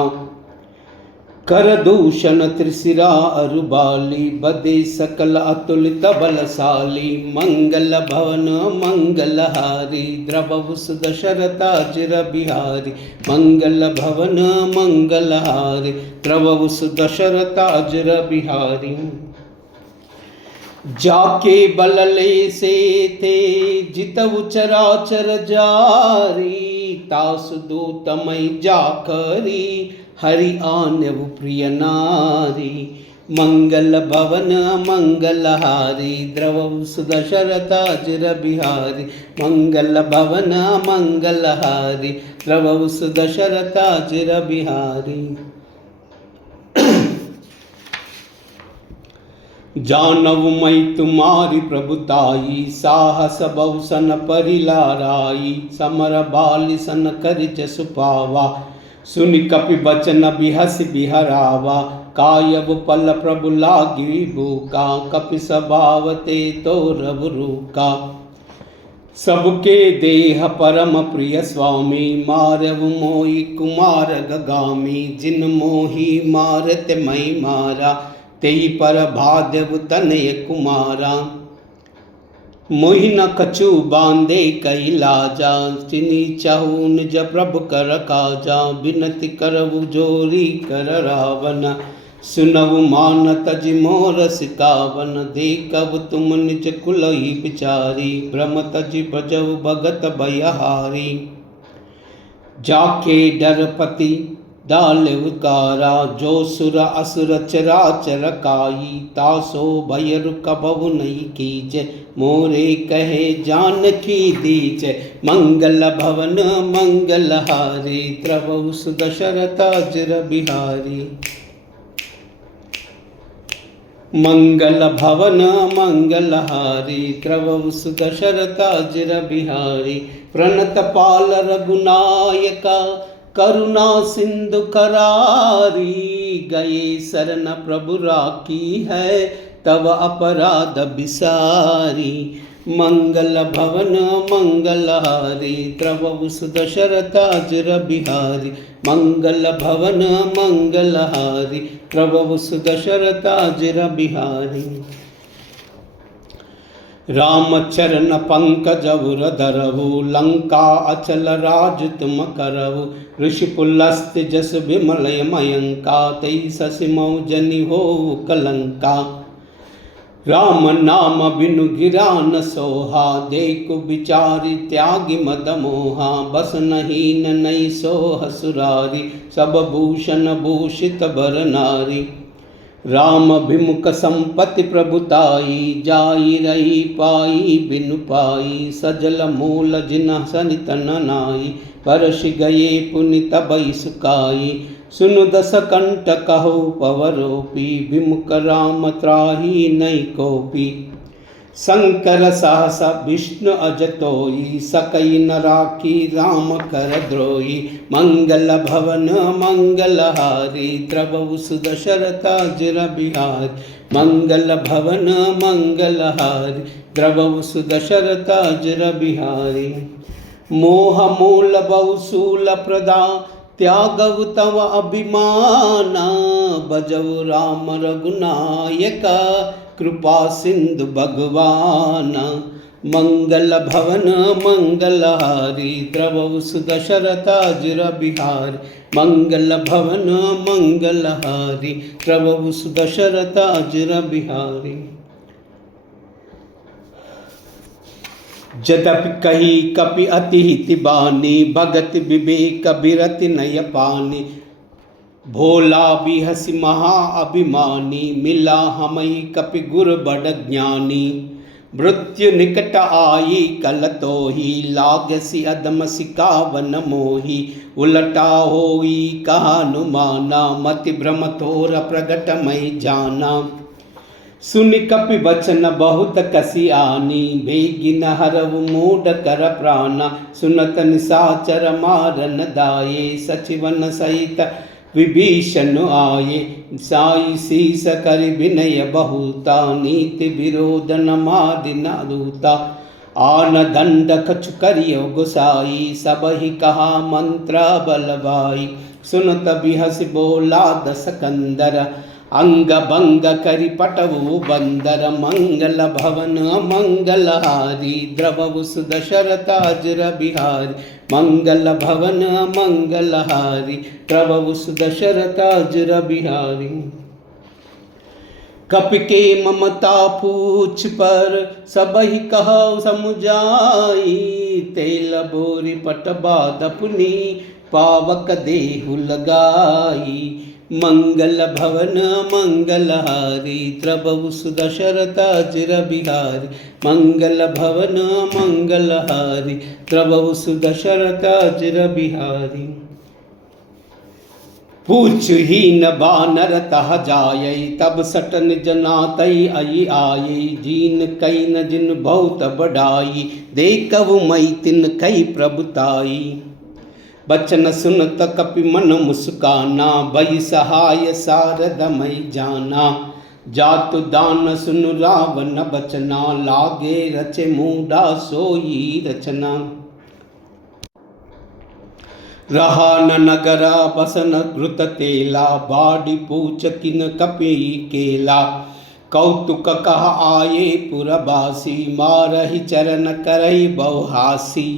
कर दूषण त्रिशिरा अरुबाली बदे सकल अतुलित बलशाली। मंगल भवन मंगलहारी द्रवहु सुदशरथाजिर बिहारी। मंगल भवन मंगलहारी द्रवहु सुदशरथाजिर बिहारी। जाके बलले से थे जितवु चराचर जारी। तासु दूतमय जाकरी हरि आन्यव प्रिय नारी। मंगल भवन मंगलहारी द्रवहु सुदशरथाजिर बिहारी। मंगल भवन मंगलहारी द्रवहु सुदशरथाजिर बिहारी। जानव मई तुम्हारी प्रभुताई साहस बहुसन परिलाराई। समर बाली सन करिच सुपावा सुनि कपि बचन बिहस बिहरावा। कायव पल प्रभु लागी भूका कपि स्वभावते तो रव रूका। सबके देह परम प्रिय स्वामी मारव मोहि कुमार गगामी। जिन मोहि मारत मई मारा तेहि पर भाद्यव तनय कुमारा। मोहि न कछु बांधे कई लाजा चिनी चाहू निज प्रभु कर काजा। बिनति करवु जोरी कर रावण सुनवु मान तज मोर सिकावन। देखव तुम निज कुलहि बिचारी भ्रम तज भजव भगत भयहारी। जाके डरपति डाल उकारा जो सुर असुर चराचर काई। तासो भय रुक भव नहीं कीजय मोरे कहे जानकी दीजय। मंगल भवन मंगलहारी द्रवहु सुदशरथाजिर बिहारी। मंगल भवन मंगलहारी द्रवहु सुदशरथाजिर बिहारी। प्रणत पाल रघुनायका करुणा सिंधु करारी। गए शरण प्रभु राखी है तब अपराध बिसारी। मंगल भवन मंगलहारी द्रवहु सुदशरथाजिर बिहारी। मंगल भवन मंगलहारी द्रवहु सुदशरथाजिर बिहारी। रामचरण पंकज उर धरहु लंका अचल राज तुम करहु। ऋषिकुलस्थ जस विमलय मयंका तई शशि मौजनि हो कलंका। राम नाम बिनु गिरा न सोहा देखु विचारि त्यागी मद मोहा। बस नहीन नहीं सोह सुरारी सब भूषण भूषित बर नारी। राम विमुख संपत्ति प्रभुताई जाई रही पाई बिनु पाई। सजल मूल जिन सनित नाई परश गए पुनि तबई सुकाई। सुनु दस कंठ कहो पवरोपी विमुख राम त्राही नहीं कोपी। शंकर सहस विष्णु अजतोई सकई न राखी राम कर द्रोही। मंगल भवन मंगलहारी द्रवहु सुदशरथाजिर बिहारी। मंगल भवन मंगलहारी द्रवहु सुदशरथाजिर बिहारी। मोह मूल बहुशूल प्रदा त्यागव तव अभिमाना। भजव राम रघुनायका कृपा सिंधु भगवान। मंगल भवन मंगलहारी द्रवौ सुदशरथाजिर बिहारी मंगल भवन मंगलहारी द्रवौ सुदशरथाजिर बिहारी। जदपि कही कपि अति हिति बानी भगति विवेक बिरति नय पानी भोला बिहसि महा अभिमानी मिला हमई कपि गुर बड़ ज्ञानी मृत्यु निकट आई कल तो ही लागसी अदम सिकावन मोही उलटा होई कहानुमाना मति भ्रम तोर प्रगट मई जाना सुनि कपि वचन बहुत कसी आनी बेगिन हरव मूड कर प्राणा सुनत निसाचर मारन दाये सचिवन सहित विभीषण आये साई शीस कर विनय बहुता नीति विरोध न मादिन दूता आन दंड कछु करियो गुसाई सब ही कहा मंत्र बलवाई सुनत बिहस बोला दस कंदर अंग भंग करि पटवु बंदर मंगल भवन मंगलहारी द्रवौ सुदशरथाजिर बिहारी मंगल भवन मंगलहारी द्रवौ सुदशरथाजिर बिहारी। कपि के ममता पूछ पर सबहि कहौ समुझाई तेल बोरी पट बाद पुनि पावक देहु लगाई मंगल भवन मंगलहारी द्रवौ सुदशरथाजिर बिहारी मंगल भवन मंगलहारी द्रवौ सुदशरथाजिर बिहारी। पूछ ही न बानर तह जाय तब सट निज नातई आई आई जीन कई न जिन बहुत बढ़ाई देखव मई तिन कई प्रभुताई बचन सुनत कपि मन मुस्काना भई सहाय सारद मई जाना जातु दान सुन रावण बचना लागे रचे मूढ़ा सोई रचना रहा न नगरा बसन घृत तेला बाड़ी पूछ किन कपि केला कौतुक कह आये पुरबासी मारहि चरण करई बहुहासी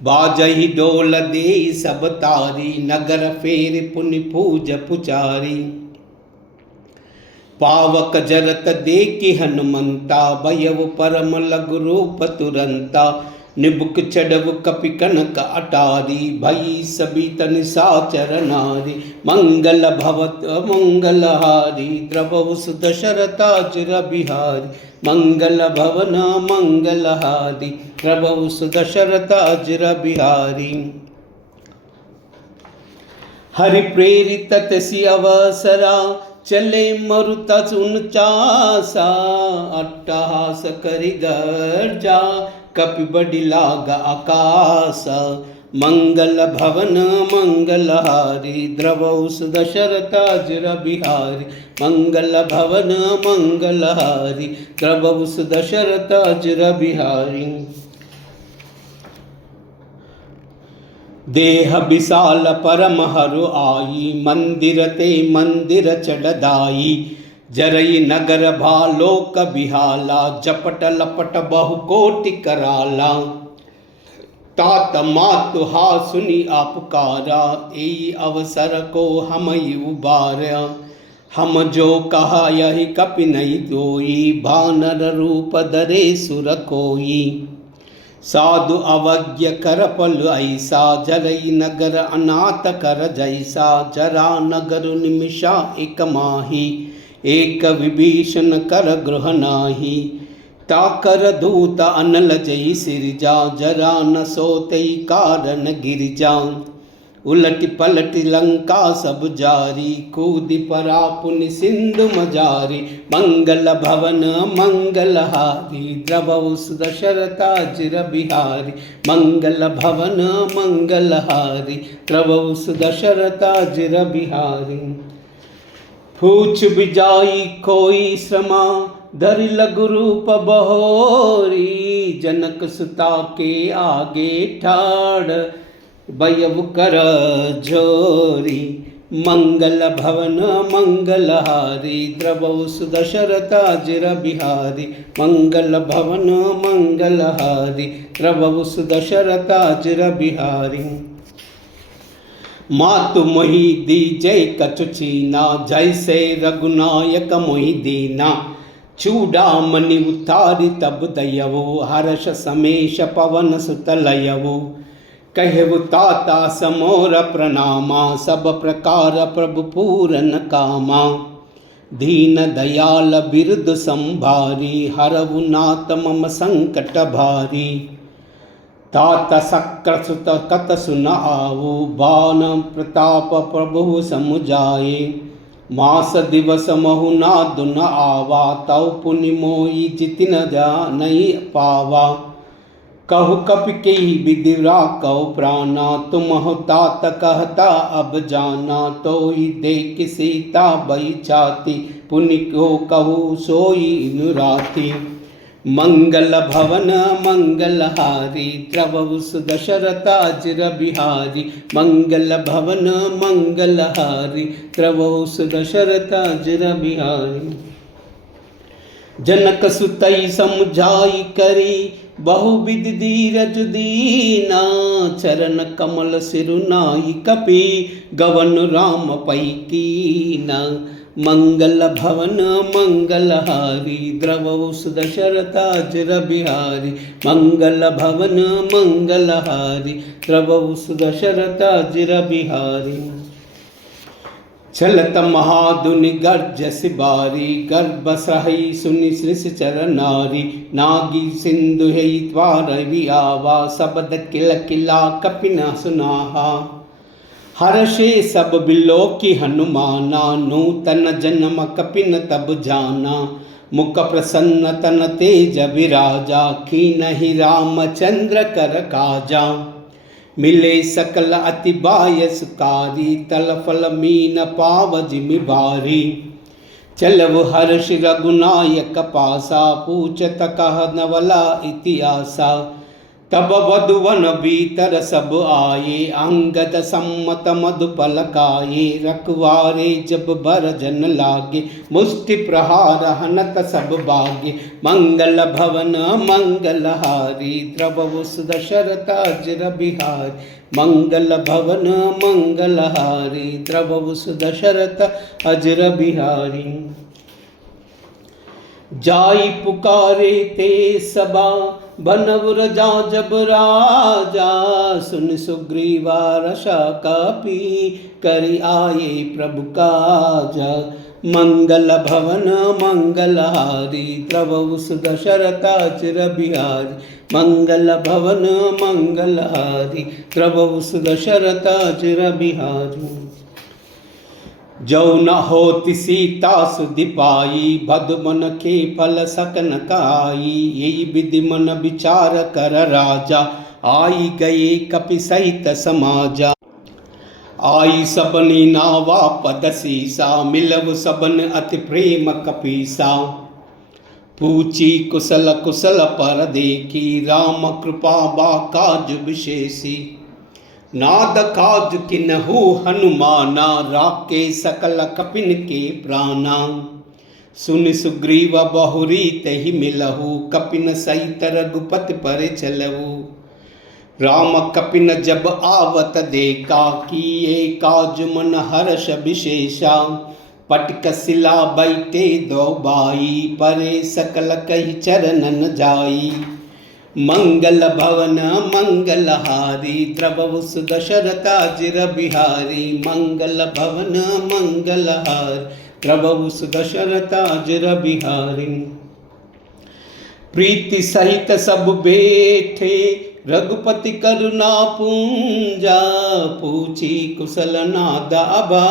बाजहि डोल दे सब तारी नगर फेर पुनि पूज पुचारी पावक जरत देखि हनुमंता भयउ परम लघु रूप तुरंता निबुक चढ़व कपि कनक अटारी भई सबित निसाचर नारी मंगल भवत मंगलहारी द्रवौ सुदशरथाजिर बिहारी मंगल भवन मंगलहारी द्रवौ सुदशरथाजिर बिहारी। हरि प्रेरित तसी अवसरा चले मरुत उनचासा अट्टहास करि गर्जा कपि बड़ी लाग आकाश मंगल भवन मंगलहारी द्रवौ सुदशरथाजिर बिहारी मंगल भवन मंगलहारी द्रवौ सुदशरथाजिर बिहारी। देह विशाल परम हरु आई मंदिर ते मंदिर चढ़दाई जरई नगर भालोक बिहाला जपट लपट बहुकोटि कराला तात मातु हा सुनी आपकारा एई अवसर को हमई उबारा हम जो कहा यही कपि नहीं दोई भानर रूप धरे सुर कोई साधु अवज्ञ कर पल ऐसा जरई नगर अनाथ कर जैसा जरा नगर निमिषा एक माही एक विभीषण कर गृह नाही ताकर दूत अनल जई सिरजा जरा न सोतई कारण गिरजा उलटि पलटि लंका सब जारी कूदि परा पुनि सिंधु मजारी मंगल भवन मंगलहारी द्रवौ सुदशरथाजिर बिहारी मंगल भवन मंगलहारी द्रवौ सुदशरथाजिर बिहारी। पूछ बिजाई कोई श्रमा धरि लघु रूप बहोरी जनक सुता के आगे ठाड़ भयउ कर जोरी मंगल भवन मंगलहारी द्रवौ सुदशरथाजिर बिहारी। मंगल भवन मंगलहारी द्रवौ सुदशरथाजिर बिहारी। मातु मोहि दीजय कछु चीना, जैसे रघुनायक मोहि दीना। चूड़ामणि उतारी तब दयवो, हर्ष समेश पवन सुत लयवो। कहु ताता समोर प्रणामा, सब प्रकार प्रभु पूरन कामा। दीन दयाल बिरद संभारी, हरहु नाथ मम संकट भारी। तात सक्रसुत कत सुन आवो, बान प्रताप प्रभु समुजाए। मास दिवस महु नादु न आवा, तौ पुनि मोहि जिति न जा नहीं पावा। कहु कपि केहि विधि राखौ प्राणा, तुम हो तात कहता अब जाना। तोहि देख सीता बही छाती, पुनि को कहु सोई अनुराती। मंगल भवन मंगलहारी द्रवौ सुदशरथाजिर बिहारी। मंगल भवन मंगलहारी द्रवौ सुदशरथाजिर बिहारी। जनक सुतई समुझाई करी, बहुविधि धीरज दीना। चरण कमल सिरुनाई कपि, गवन राम पै कीना। मंगल भवन मंगलहारी द्रवौ सुदशरथाजिर बिहारी। मंगल भवन मंगलहारी द्रवौ सुदशरथाजिर बिहारी। चलत महाधुनि गर्ज सिबारी, गर्भ सहई सुनि श्रीश्चर नारी। नागी सिंधु है त्वार विआवा, शब्द किल किला कपि न सुनाहा। हर्षे सब बिलो की हनुमाना, नूतन जन्म कपि न तब जाना। मुख प्रसन्न तन तेज विराजा, कीनहि रामचंद्र कर काजा। मिले सकल अति बायसकारी, तल फल मीन पाव जिमि बारी। चलव हर्ष रघुनायक पासा, पूछत कह नवला इतिहासा। तब वधुवन भीतर सब आए, अंगद सम्मत मधुपल खाए। रखवारे जब भरजन लागे, मुष्टि प्रहार हनत सब भागे। मंगल भवन मंगलहारी द्रवौ सुदशरथाजिर बिहारी। मंगल भवन मंगलहारी द्रवौ सुदशरथाजिर बिहारी। जाई पुकारे ते सबा, बनवर जा जब राजा। सुन सुग्रीवा रसा कापी, करि आए प्रभु काजा। मंगल भवन मंगलहारी द्रवौ सुदशरथाजिर बिहारी। मंगल भवन मंगलहारी द्रवौ सुदशरथाजिर बिहारी। जो न होति सीता सुधि पाई, बधु मन के फल सकन काई। यही विधि मन विचार कर राजा, आई गए कपि सहित समाजा। आई सबनी नावा पद सीसा, मिलव सबन अति प्रेम कपीसा। पूछी कुशल कुशल पर देखी, राम कृपा बा काज विशेषी। नाद काज किन्हु हनुमाना, राके सकल कपिन के प्राणा। सुन सुग्रीव बहुरी तहि मिलहु, कपिन सहित रघुपति पर चलहु। राम कपिन जब आवत देखा, किए काज मन हर्ष विशेषा। पटक शिला बैठे दो बाई, परे सकल कहि चरणन जाई। मंगल भवन मंगलहारी द्रवौ सुदशरथाजिर बिहारी। मंगल भवन मंगलहारी द्रवौ सुदशरथाजिर बिहारी। प्रीति सहित सब बैठे, रघुपति करुणा पूंजा। पूछी कुशल नादाबा,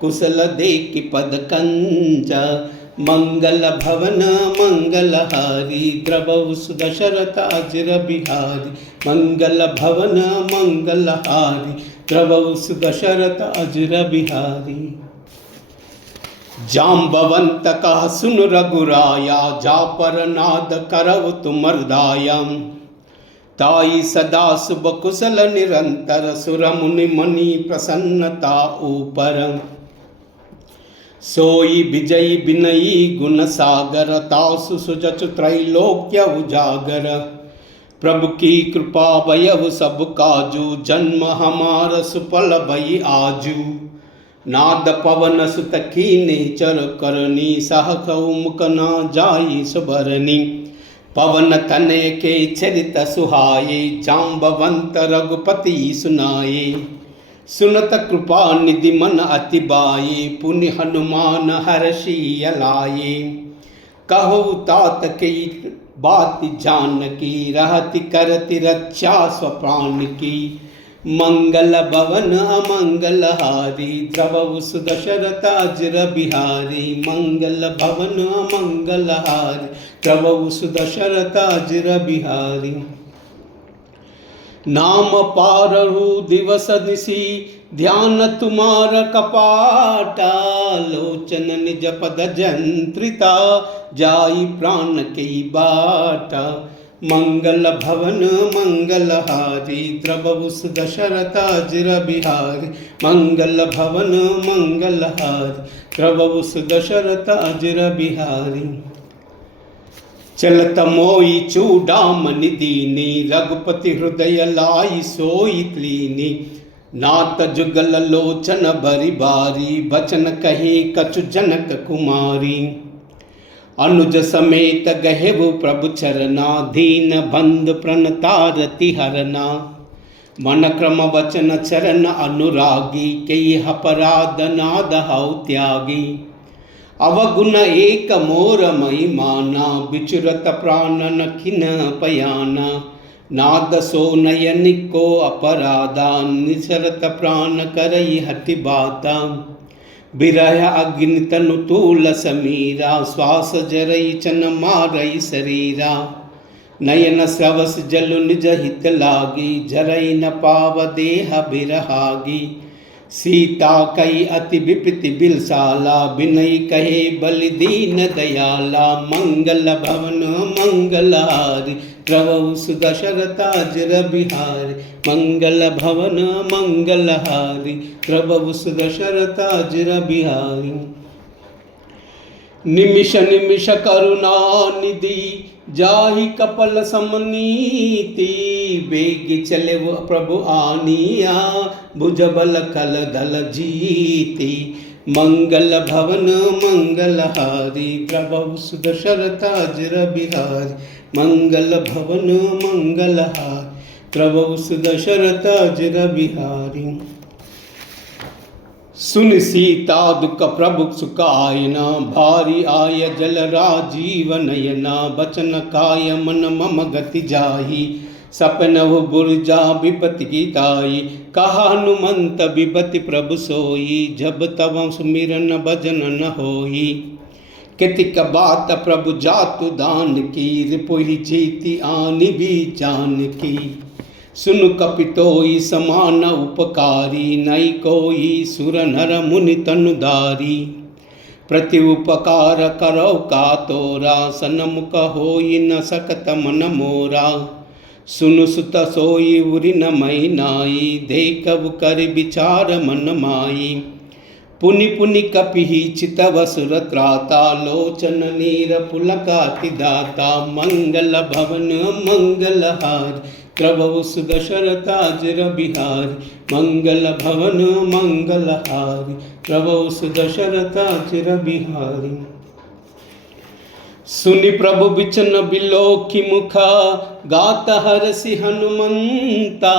कुशल देखि पद कंजा। मंगल भवन मंगलहारी द्रवौ सुदशरथाजिर बिहारी। मंगल भवन मंगलहारी द्रवौ सुदशरथाजिर बिहारी। जाम्बवंत कह सुन रघुराया, जा पर नाद करव तुमर दाया। ताई सदा शुभ कुशल निरंतर, सुर मुनि मणि प्रसन्नता ऊपर। सोई विजयी विनयी गुण सागर, तासु सुजचु त्रैलोक्य उजागर। प्रभु की कृपा भयउ सब काजू, जन्म हमार सुफल भई आजू। नाद पवन सुत कीन्ही चर करनी, सहकऊ मुख न जाई सुबरनी। पवन तनय के चरित सुहाए, जाम्बवंत रघुपति सुनाए। सुनत कृपा निधि मन अति बाये, पुनि हनुमान हर्षि लाए। कहो तात की बात जानकी, रहति करति रक्षा स्वप्राण की। मंगल भवन अमंगल हारी, द्रवहु सुदशरथ अजर बिहारी। मंगल भवन अमंगल हारी, द्रवहु सुदशरथ अजर बिहारी। नाम पारहु दिवस निसी, ध्यान तुम्हार कपाटा। लोचन निज पद जंत्रिता, जाई प्राण की बाटा। मंगल भवन मंगल हारी, द्रवहु सुदशरथ अजर बिहारी। मंगल भवन मंगल हारी, द्रवहु सुदशरथ अजर बिहारी। चलत मोई चूड़ामणि दीनी, रघुपति हृदय लाई सोई क्लीनी। नाथ जुगल लोचन भरी बारी, बचन कहे कछु जनक कुमारी। अनुज समेत गहेबु प्रभु चरना, दीन बंधु प्रणतारति हरना। मन क्रम वचन चरण अनुरागी, कई अपराध नाद हौ त्यागी। अवगुण एक मोर मई माना, बिचुरत प्राण न खिन पयाना। नाद सो नयन को अपराधा, निसरत प्राण करई हति बाता। बिरह अग्नि तनु तूल समीरा, श्वास जरई चन मारई शरीरा। नयन स्रवस जलु निज हित लागी, जरई न पाव देह बिरहागी। सीता कई अति विपति बिलसाला, बिनय कहे बलि दीन दयाला। मंगल भवन मंगल हारी, द्रवहु सुदशरथ अजर बिहारी। मंगल भवन मंगल हारी, द्रवहु सुदशरथ अजर बिहारी। निमिष निमिष करुणा निधि, जाहि कपल समनीति। बेग चले वो प्रभु आनिया, भुज बल कल दल जीति। मंगल भवन मंगल हारी, द्रवहु सुदशरथ अजर बिहारी। मंगल भवन मंगल हारी, द्रवहु सुदशरथ अजर बिहारी। सुन सीता दुख प्रभु सुख आयना, भारी आय जल राजीव नयना। बचन काय मन मम गति जाही, सपनहु बुर्जा विपति की ताई। कहा हनुमंत विपति प्रभु सोई, जब तब सुमिरन भजन न होई। कितिक बात प्रभु जातु दान की, रिपुहि जीति आनि भी जान की। सुनु कपितोई समान उपकारी, नई कोई सुर नर मुनि तनुधारी। प्रति उपकार करो का तोरा, सनमुख होई न सकत मन मोरा। सुनु सुत सोई उरि न मई नाई, देखब कर विचार मन माई। पुनि पुनि कपिहि चितव सुर त्राता, लोचन नीर पुलकाति दाता। मंगल भवन मंगल हारी, द्रवहु सुदशरथ अजर बिहारी। मंगल भवन मंगल हारी, द्रवहु सुदशरथ अजर बिहारी। सुनि प्रभु बिचन बिलोकि मुखा, गात हरसि हनुमंता।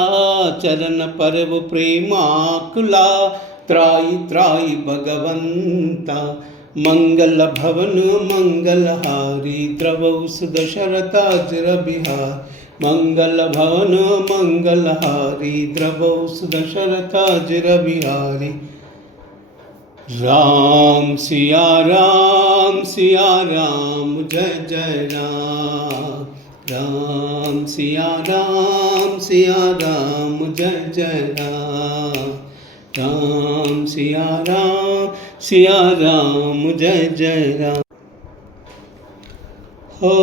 चरण परव प्रेमाकुला, त्राई त्राई भगवंता। मंगल भवन मंगल हारी, द्रवहु सुदशरथ अजर बिहारी। मंगल भवन मंगल हारी, द्रवहु सुदशरथ अजर बिहारी। राम सिया राम जय जय राम। राम सिया राम जय जय राम। राम सिया राम जय जय राम। हो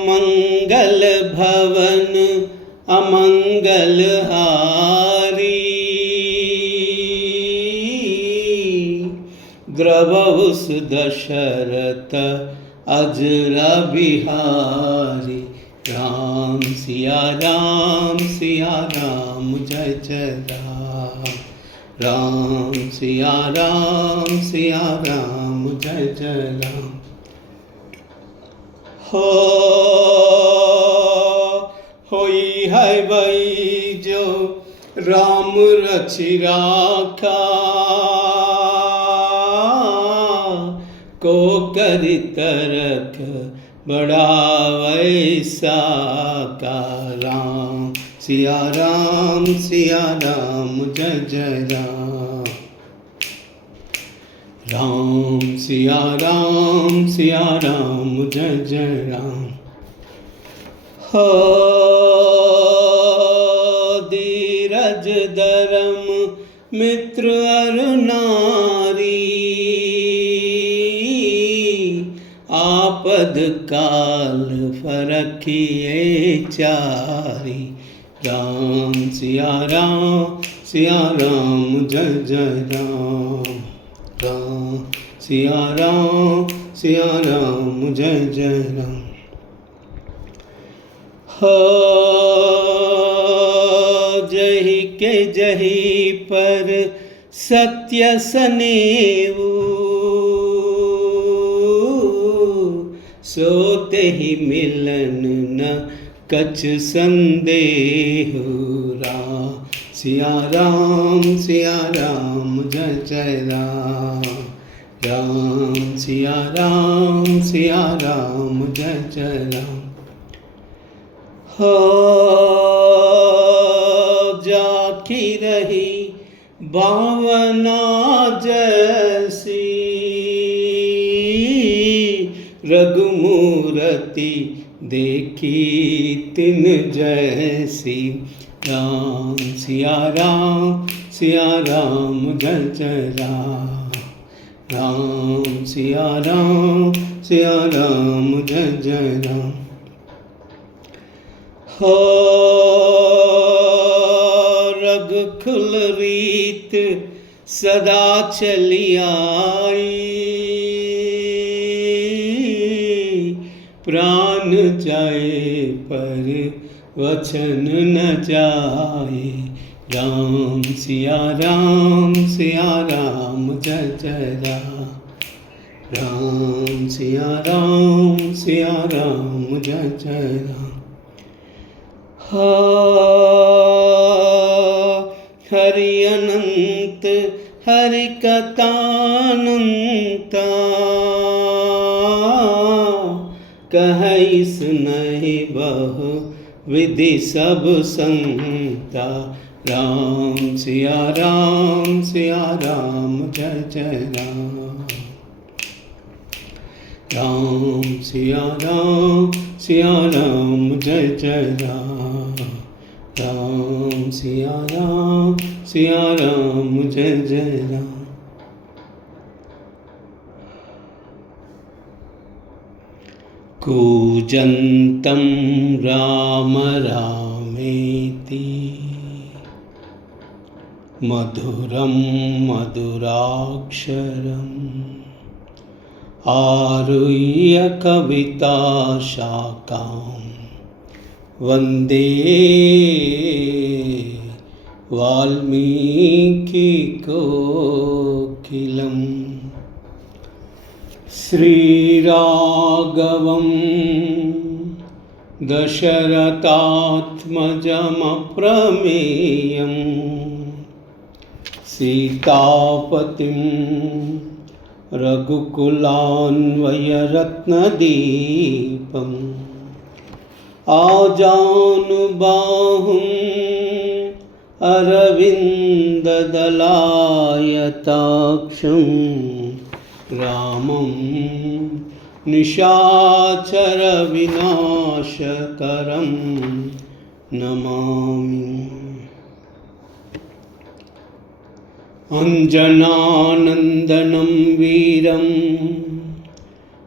मंगल भवन अमंगल हारी, द्रवहुस दशरथ अजर बिहारी। राम सिया राम जय जय राम। राम सिया राम जय जय राम। होई है वही जो राम रचि राखा, को करि तरक बड़ा वैसा का। राम सिया राम जय जय राम। राम सिया राम जय जय राम। हो धीरज धर्म मित्र अर नारी, आपद काल फरकिए चारी। राम सिया राम जय जय राम। राम सिया राम जय जय राम। हो जही के जही पर सत्य सनेऊ, सोते ही मिलन न कछ संदेहु। राम सिया राम जय जय राम। राम सिया राम जय जय राम। हो जाकी रही भावना जैसी, रघुमूर्ति देखी तिन जैसी। राम सिया राम जय जय राम। राम सिया राम जय जय राम। हो रघुकुल रीत सदा चली आई, प्राण जाए पर वचन न जाए। राम सिया राम जय जय राम। राम सिया राम जय जय राम। हरि अनंत हरि कथानंता, कहि सुनहि बहु विधि सब संता। राम सिया राम जय जय राम। राम सिया राम जय जय राम। राम सिया राम जय जय राम। कूजन्तं राम रामेति, मधुरं मधुराक्षरम्, आरुह्य कविताशाखां वन्दे वाल्मीकिकोकिलम्। श्रीराघवं दशरथात्मजमप्रमेयं, सीतापतिं रघुकुलान्वयरत्नदीपम्, आजानुबाहुं अरविन्ददलायताक्षं, रामं निशाचरविनाशकरं नमामि। अञ्जनानन्दनं वीरं